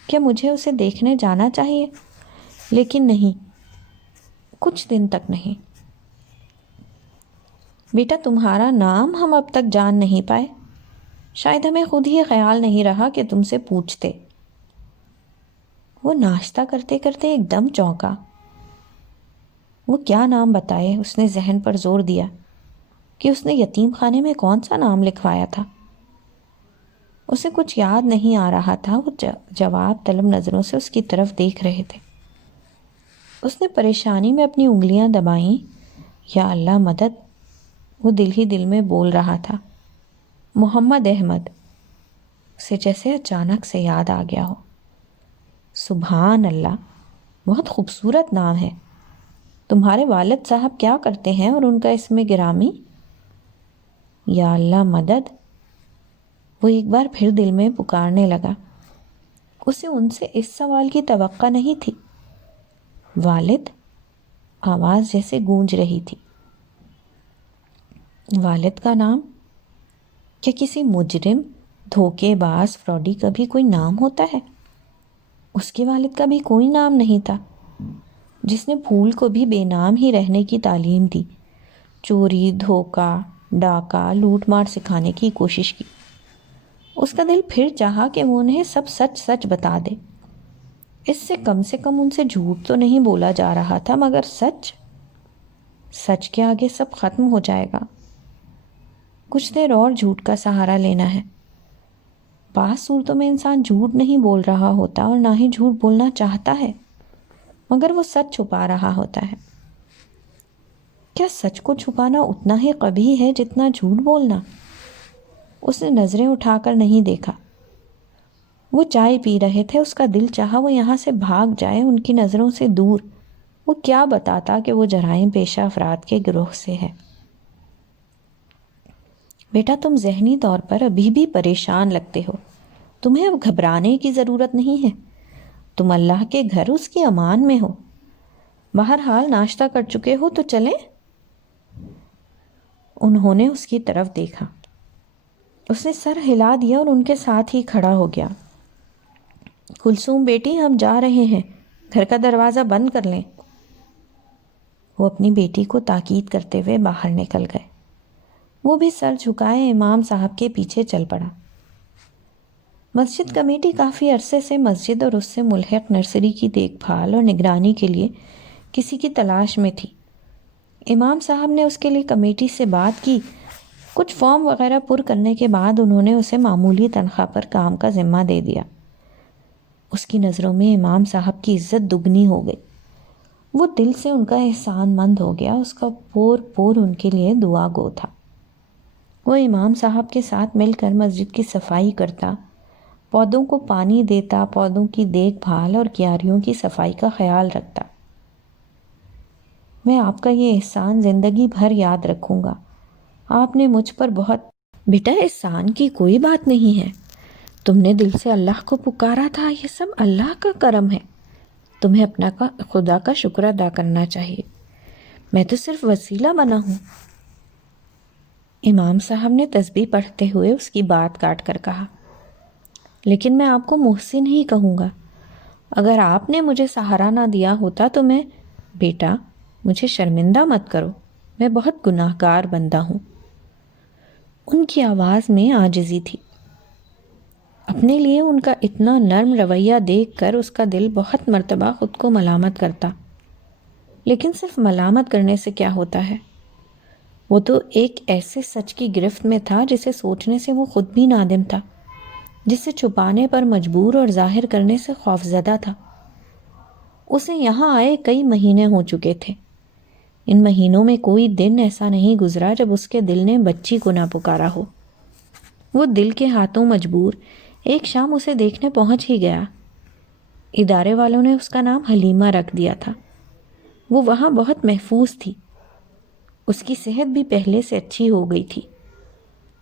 کیا مجھے اسے دیکھنے جانا چاہیے؟ لیکن نہیں، کچھ دن تک نہیں۔ بیٹا تمہارا نام ہم اب تک جان نہیں پائے، شاید ہمیں خود ہی خیال نہیں رہا کہ تم سے پوچھتے۔ وہ ناشتہ کرتے کرتے ایک دم چونکا۔ وہ کیا نام بتائے؟ اس نے ذہن پر زور دیا کہ اس نے یتیم خانے میں کون سا نام لکھوایا تھا۔ اسے کچھ یاد نہیں آ رہا تھا۔ وہ جواب طلب نظروں سے اس کی طرف دیکھ رہے تھے۔ اس نے پریشانی میں اپنی انگلیاں دبائیں۔ یا اللہ مدد، وہ دل ہی دل میں بول رہا تھا۔ محمد احمد۔ اسے جیسے اچانک سے یاد آ گیا ہو۔ سبحان اللہ، بہت خوبصورت نام ہے۔ تمہارے والد صاحب کیا کرتے ہیں اور ان کا اسم گرامی؟ یا اللہ مدد، وہ ایک بار پھر دل میں پکارنے لگا۔ اسے ان سے اس سوال کی توقع نہیں تھی۔ والد؟ آواز جیسے گونج رہی تھی۔ والد کا نام؟ کیا کسی مجرم، دھوکے باز، فراڈی کا بھی کوئی نام ہوتا ہے؟ اس کے والد کا بھی کوئی نام نہیں تھا، جس نے پھول کو بھی بے نام ہی رہنے کی تعلیم دی، چوری، دھوکہ، ڈاکہ، لوٹ مار سکھانے کی کوشش کی۔ اس کا دل پھر چاہا کہ وہ انہیں سب سچ سچ بتا دے۔ اس سے کم ان سے جھوٹ تو نہیں بولا جا رہا تھا، مگر سچ کے آگے سب ختم ہو جائے گا۔ کچھ دیر اور جھوٹ کا سہارا لینا ہے۔ بعض صورتوں میں انسان جھوٹ نہیں بول رہا ہوتا اور نہ ہی جھوٹ بولنا چاہتا ہے، مگر وہ سچ چھپا رہا ہوتا ہے۔ کیا سچ کو چھپانا اتنا ہی قبیح ہے جتنا جھوٹ بولنا؟ اس نے نظریں اٹھا کر نہیں دیکھا۔ وہ چائے پی رہے تھے۔ اس کا دل چاہا وہ یہاں سے بھاگ جائے، ان کی نظروں سے دور۔ وہ کیا بتاتا کہ وہ جرائم پیشہ افراد کے گروہ سے ہے۔ بیٹا تم ذہنی طور پر ابھی بھی پریشان لگتے ہو۔ تمہیں اب گھبرانے کی ضرورت نہیں ہے۔ تم اللہ کے گھر اس کی امان میں ہو۔ بہرحال ناشتہ کر چکے ہو تو چلیں؟ انہوں نے اس کی طرف دیکھا۔ اس نے سر ہلا دیا اور ان کے ساتھ ہی کھڑا ہو گیا۔ کلثوم بیٹی ہم جا رہے ہیں، گھر کا دروازہ بند کر لیں۔ وہ اپنی بیٹی کو تاکید کرتے ہوئے باہر نکل گئے۔ وہ بھی سر جھکائے امام صاحب کے پیچھے چل پڑا۔ مسجد کمیٹی کافی عرصے سے مسجد اور اس سے ملحق نرسری کی دیکھ بھال اور نگرانی کے لیے کسی کی تلاش میں تھی۔ امام صاحب نے اس کے لیے کمیٹی سے بات کی۔ کچھ فارم وغیرہ پر کرنے کے بعد انہوں نے اسے معمولی تنخواہ پر کام کا ذمہ دے دیا۔ اس کی نظروں میں امام صاحب کی عزت دگنی ہو گئی۔ وہ دل سے ان کا احسان مند ہو گیا۔ اس کا پور پور ان کے لیے دعا گو تھا۔ وہ امام صاحب کے ساتھ مل کر مسجد کی صفائی کرتا، پودوں کو پانی دیتا، پودوں کی دیکھ بھال اور کیاریوں کی صفائی کا خیال رکھتا۔ میں آپ کا یہ احسان زندگی بھر یاد رکھوں گا۔ آپ نے مجھ پر بہت… بیٹا احسان کی کوئی بات نہیں ہے۔ تم نے دل سے اللہ کو پکارا تھا، یہ سب اللہ کا کرم ہے۔ تمہیں اپنا خدا کا شکر ادا کرنا چاہیے۔ میں تو صرف وسیلہ بنا ہوں۔ امام صاحب نے تسبیح پڑھتے ہوئے اس کی بات کاٹ کر کہا، لیکن میں آپ کو محسن ہی کہوں گا۔ اگر آپ نے مجھے سہارا نہ دیا ہوتا تو میں… بیٹا مجھے شرمندہ مت کرو، میں بہت گناہ گار بندہ ہوں۔ ان کی آواز میں عاجزی تھی۔ اپنے لیے ان کا اتنا نرم رویہ دیکھ کر اس کا دل بہت مرتبہ خود کو ملامت کرتا، لیکن صرف ملامت کرنے سے کیا ہوتا ہے؟ وہ تو ایک ایسے سچ کی گرفت میں تھا جسے سوچنے سے وہ خود بھی نادم تھا، جسے چھپانے پر مجبور اور ظاہر کرنے سے خوفزدہ تھا۔ اسے یہاں آئے کئی مہینے ہو چکے تھے۔ ان مہینوں میں کوئی دن ایسا نہیں گزرا جب اس کے دل نے بچی کو نہ پکارا ہو۔ وہ دل کے ہاتھوں مجبور ایک شام اسے دیکھنے پہنچ ہی گیا۔ ادارے والوں نے اس کا نام حلیمہ رکھ دیا تھا۔ وہ وہاں بہت محفوظ تھی۔ اس کی صحت بھی پہلے سے اچھی ہو گئی تھی۔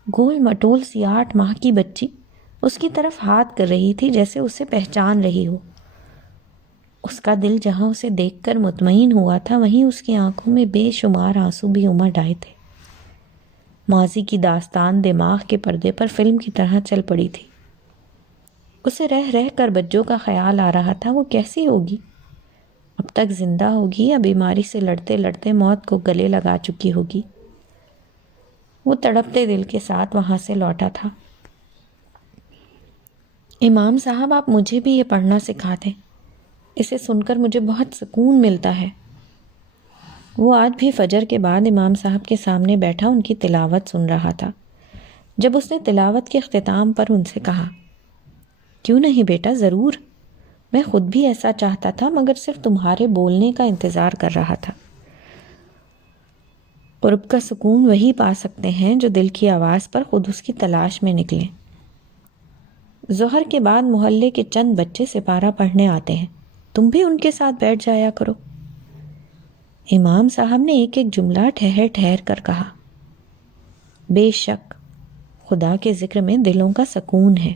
گول مٹول سی 8 ماہ کی بچی اس کی طرف ہاتھ کر رہی تھی جیسے اسے پہچان رہی ہو۔ اس کا دل جہاں اسے دیکھ کر مطمئن ہوا تھا، وہیں اس کی آنکھوں میں بے شمار آنسو بھی امڈ آئے تھے۔ ماضی کی داستان دماغ کے پردے پر فلم کی طرح چل پڑی تھی۔ اسے رہ رہ کر بچوں کا خیال آ رہا تھا۔ وہ کیسی ہوگی؟ اب تک زندہ ہوگی یا بیماری سے لڑتے لڑتے موت کو گلے لگا چکی ہوگی؟ وہ تڑپتے دل کے ساتھ وہاں سے لوٹا تھا۔ امام صاحب، آپ مجھے بھی یہ پڑھنا سکھا دیں، اسے سن کر مجھے بہت سکون ملتا ہے۔ وہ آج بھی فجر کے بعد امام صاحب کے سامنے بیٹھا ان کی تلاوت سن رہا تھا۔ جب اس نے تلاوت کے اختتام پر ان سے کہا، کیوں نہیں بیٹا، ضرور، میں خود بھی ایسا چاہتا تھا، مگر صرف تمہارے بولنے کا انتظار کر رہا تھا۔ قرب کا سکون وہی پا سکتے ہیں جو دل کی آواز پر خود اس کی تلاش میں نکلیں۔ ظہر کے بعد محلے کے چند بچے سپارہ پڑھنے آتے ہیں، تم بھی ان کے ساتھ بیٹھ جایا کرو۔ امام صاحب نے ایک ایک جملہ ٹھہر ٹھہر کر کہا، بے شک خدا کے ذکر میں دلوں کا سکون ہے۔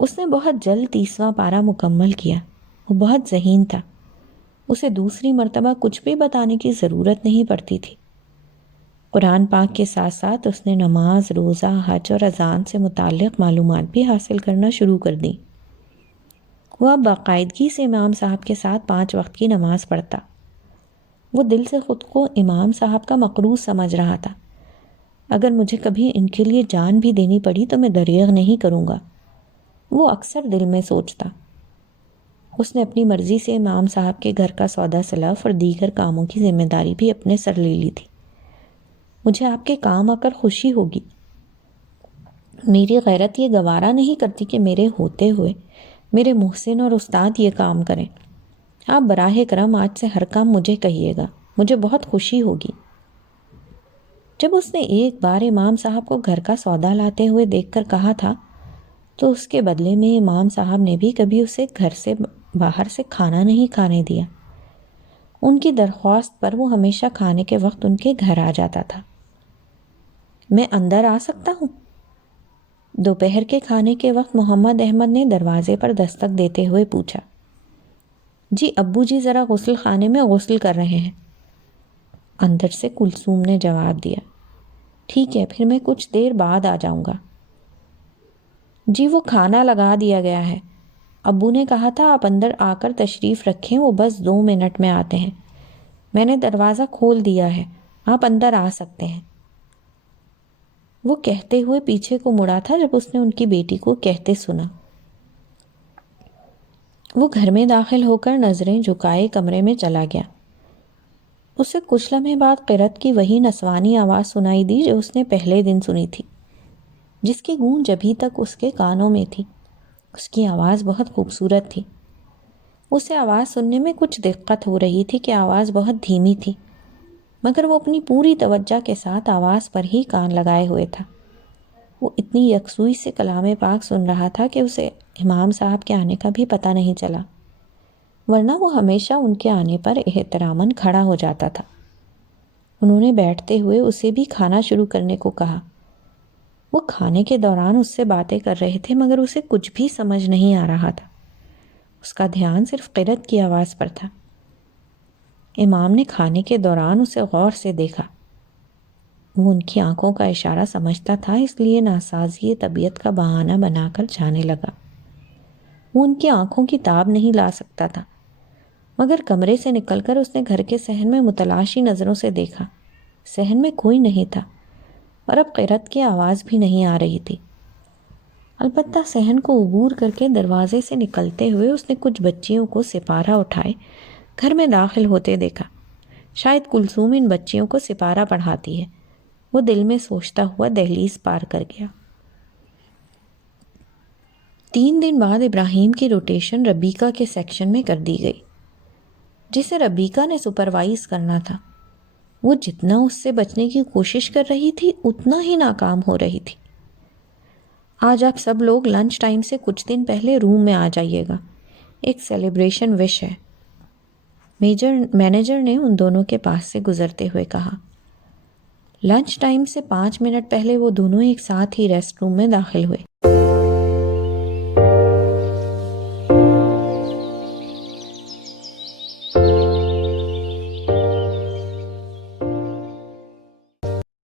اس نے بہت جلد 30واں پارہ مکمل کیا۔ وہ بہت ذہین تھا، اسے دوسری مرتبہ کچھ بھی بتانے کی ضرورت نہیں پڑتی تھی۔ قرآن پاک کے ساتھ ساتھ اس نے نماز، روزہ، حج اور اذان سے متعلق معلومات بھی حاصل کرنا شروع کر دیں۔ وہ اب باقاعدگی سے امام صاحب کے ساتھ 5 وقت کی نماز پڑھتا۔ وہ دل سے خود کو امام صاحب کا مقروض سمجھ رہا تھا۔ اگر مجھے کبھی ان کے لیے جان بھی دینی پڑی تو میں دریغ نہیں کروں گا، وہ اکثر دل میں سوچتا۔ اس نے اپنی مرضی سے امام صاحب کے گھر کا سودا سلف اور دیگر کاموں کی ذمہ داری بھی اپنے سر لے لی تھی۔ مجھے آپ کے کام آ کر خوشی ہوگی۔ میری غیرت یہ گوارا نہیں کرتی کہ میرے ہوتے ہوئے میرے محسن اور استاد یہ کام کریں۔ آپ براہ کرم آج سے ہر کام مجھے کہیے گا، مجھے بہت خوشی ہوگی۔ جب اس نے ایک بار امام صاحب کو گھر کا سودا لاتے ہوئے دیکھ کر کہا تھا تو اس کے بدلے میں امام صاحب نے بھی کبھی اسے گھر سے باہر سے کھانا نہیں کھانے دیا۔ ان کی درخواست پر وہ ہمیشہ کھانے کے وقت ان کے گھر آ جاتا تھا۔ میں اندر آ سکتا ہوں؟ دوپہر کے کھانے کے وقت محمد احمد نے دروازے پر دستک دیتے ہوئے پوچھا۔ جی ابو جی ذرا غسل خانے میں غسل کر رہے ہیں، اندر سے کلثوم نے جواب دیا۔ ٹھیک ہے، پھر میں کچھ دیر بعد آ جاؤں گا۔ جی وہ کھانا لگا دیا گیا ہے، ابو نے کہا تھا آپ اندر آ کر تشریف رکھیں، وہ بس 2 منٹ میں آتے ہیں۔ میں نے دروازہ کھول دیا ہے، آپ اندر آ سکتے ہیں۔ وہ کہتے ہوئے پیچھے کو مڑا تھا جب اس نے ان کی بیٹی کو کہتے سنا۔ وہ گھر میں داخل ہو کر نظریں جھکائے کمرے میں چلا گیا۔ اسے کچھ لمحے بعد قرت کی وہی نسوانی آواز سنائی دی جو اس نے پہلے دن سنی تھی، جس کی گونج ابھی تک اس کے کانوں میں تھی۔ اس کی آواز بہت خوبصورت تھی۔ اسے آواز سننے میں کچھ دقت ہو رہی تھی کہ آواز بہت دھیمی تھی، مگر وہ اپنی پوری توجہ کے ساتھ آواز پر ہی کان لگائے ہوئے تھا۔ وہ اتنی یکسوئی سے کلام پاک سن رہا تھا کہ اسے امام صاحب کے آنے کا بھی پتہ نہیں چلا، ورنہ وہ ہمیشہ ان کے آنے پر احتراماً کھڑا ہو جاتا تھا۔ انہوں نے بیٹھتے ہوئے اسے بھی کھانا شروع کرنے کو کہا۔ وہ کھانے کے دوران اس سے باتیں کر رہے تھے مگر اسے کچھ بھی سمجھ نہیں آ رہا تھا۔ اس کا دھیان صرف قرت کی آواز پر تھا۔ امام نے کھانے کے دوران اسے غور سے دیکھا۔ وہ ان کی آنکھوں کا اشارہ سمجھتا تھا، اس لیے ناسازی طبیعت کا بہانہ بنا کر جانے لگا۔ وہ ان کی آنکھوں کی تاب نہیں لا سکتا تھا، مگر کمرے سے نکل کر اس نے گھر کے صحن میں متلاشی نظروں سے دیکھا۔ صحن میں کوئی نہیں تھا اور اب قرت کی آواز بھی نہیں آ رہی تھی۔ البتہ صحن کو عبور کر کے دروازے سے نکلتے ہوئے اس نے کچھ بچیوں کو سپارہ اٹھائے گھر میں داخل ہوتے دیکھا۔ شاید کلثوم ان بچیوں کو سپارہ پڑھاتی ہے، وہ دل میں سوچتا ہوا دہلیز پار کر گیا۔ 3 دن بعد ابراہیم کی روٹیشن ربیکہ کے سیکشن میں کر دی گئی، جسے ربیکہ نے سپروائز کرنا تھا۔ وہ جتنا اس سے بچنے کی کوشش کر رہی تھی اتنا ہی ناکام ہو رہی تھی۔ آج آپ سب لوگ لنچ ٹائم سے کچھ دن پہلے روم میں آ جائیے گا، ایک سیلیبریشن وش ہے، مینیجر نے ان دونوں کے پاس سے گزرتے ہوئے کہا۔ لنچ ٹائم سے 5 منٹ پہلے وہ دونوں ایک ساتھ ہی ریسٹ روم میں داخل ہوئے۔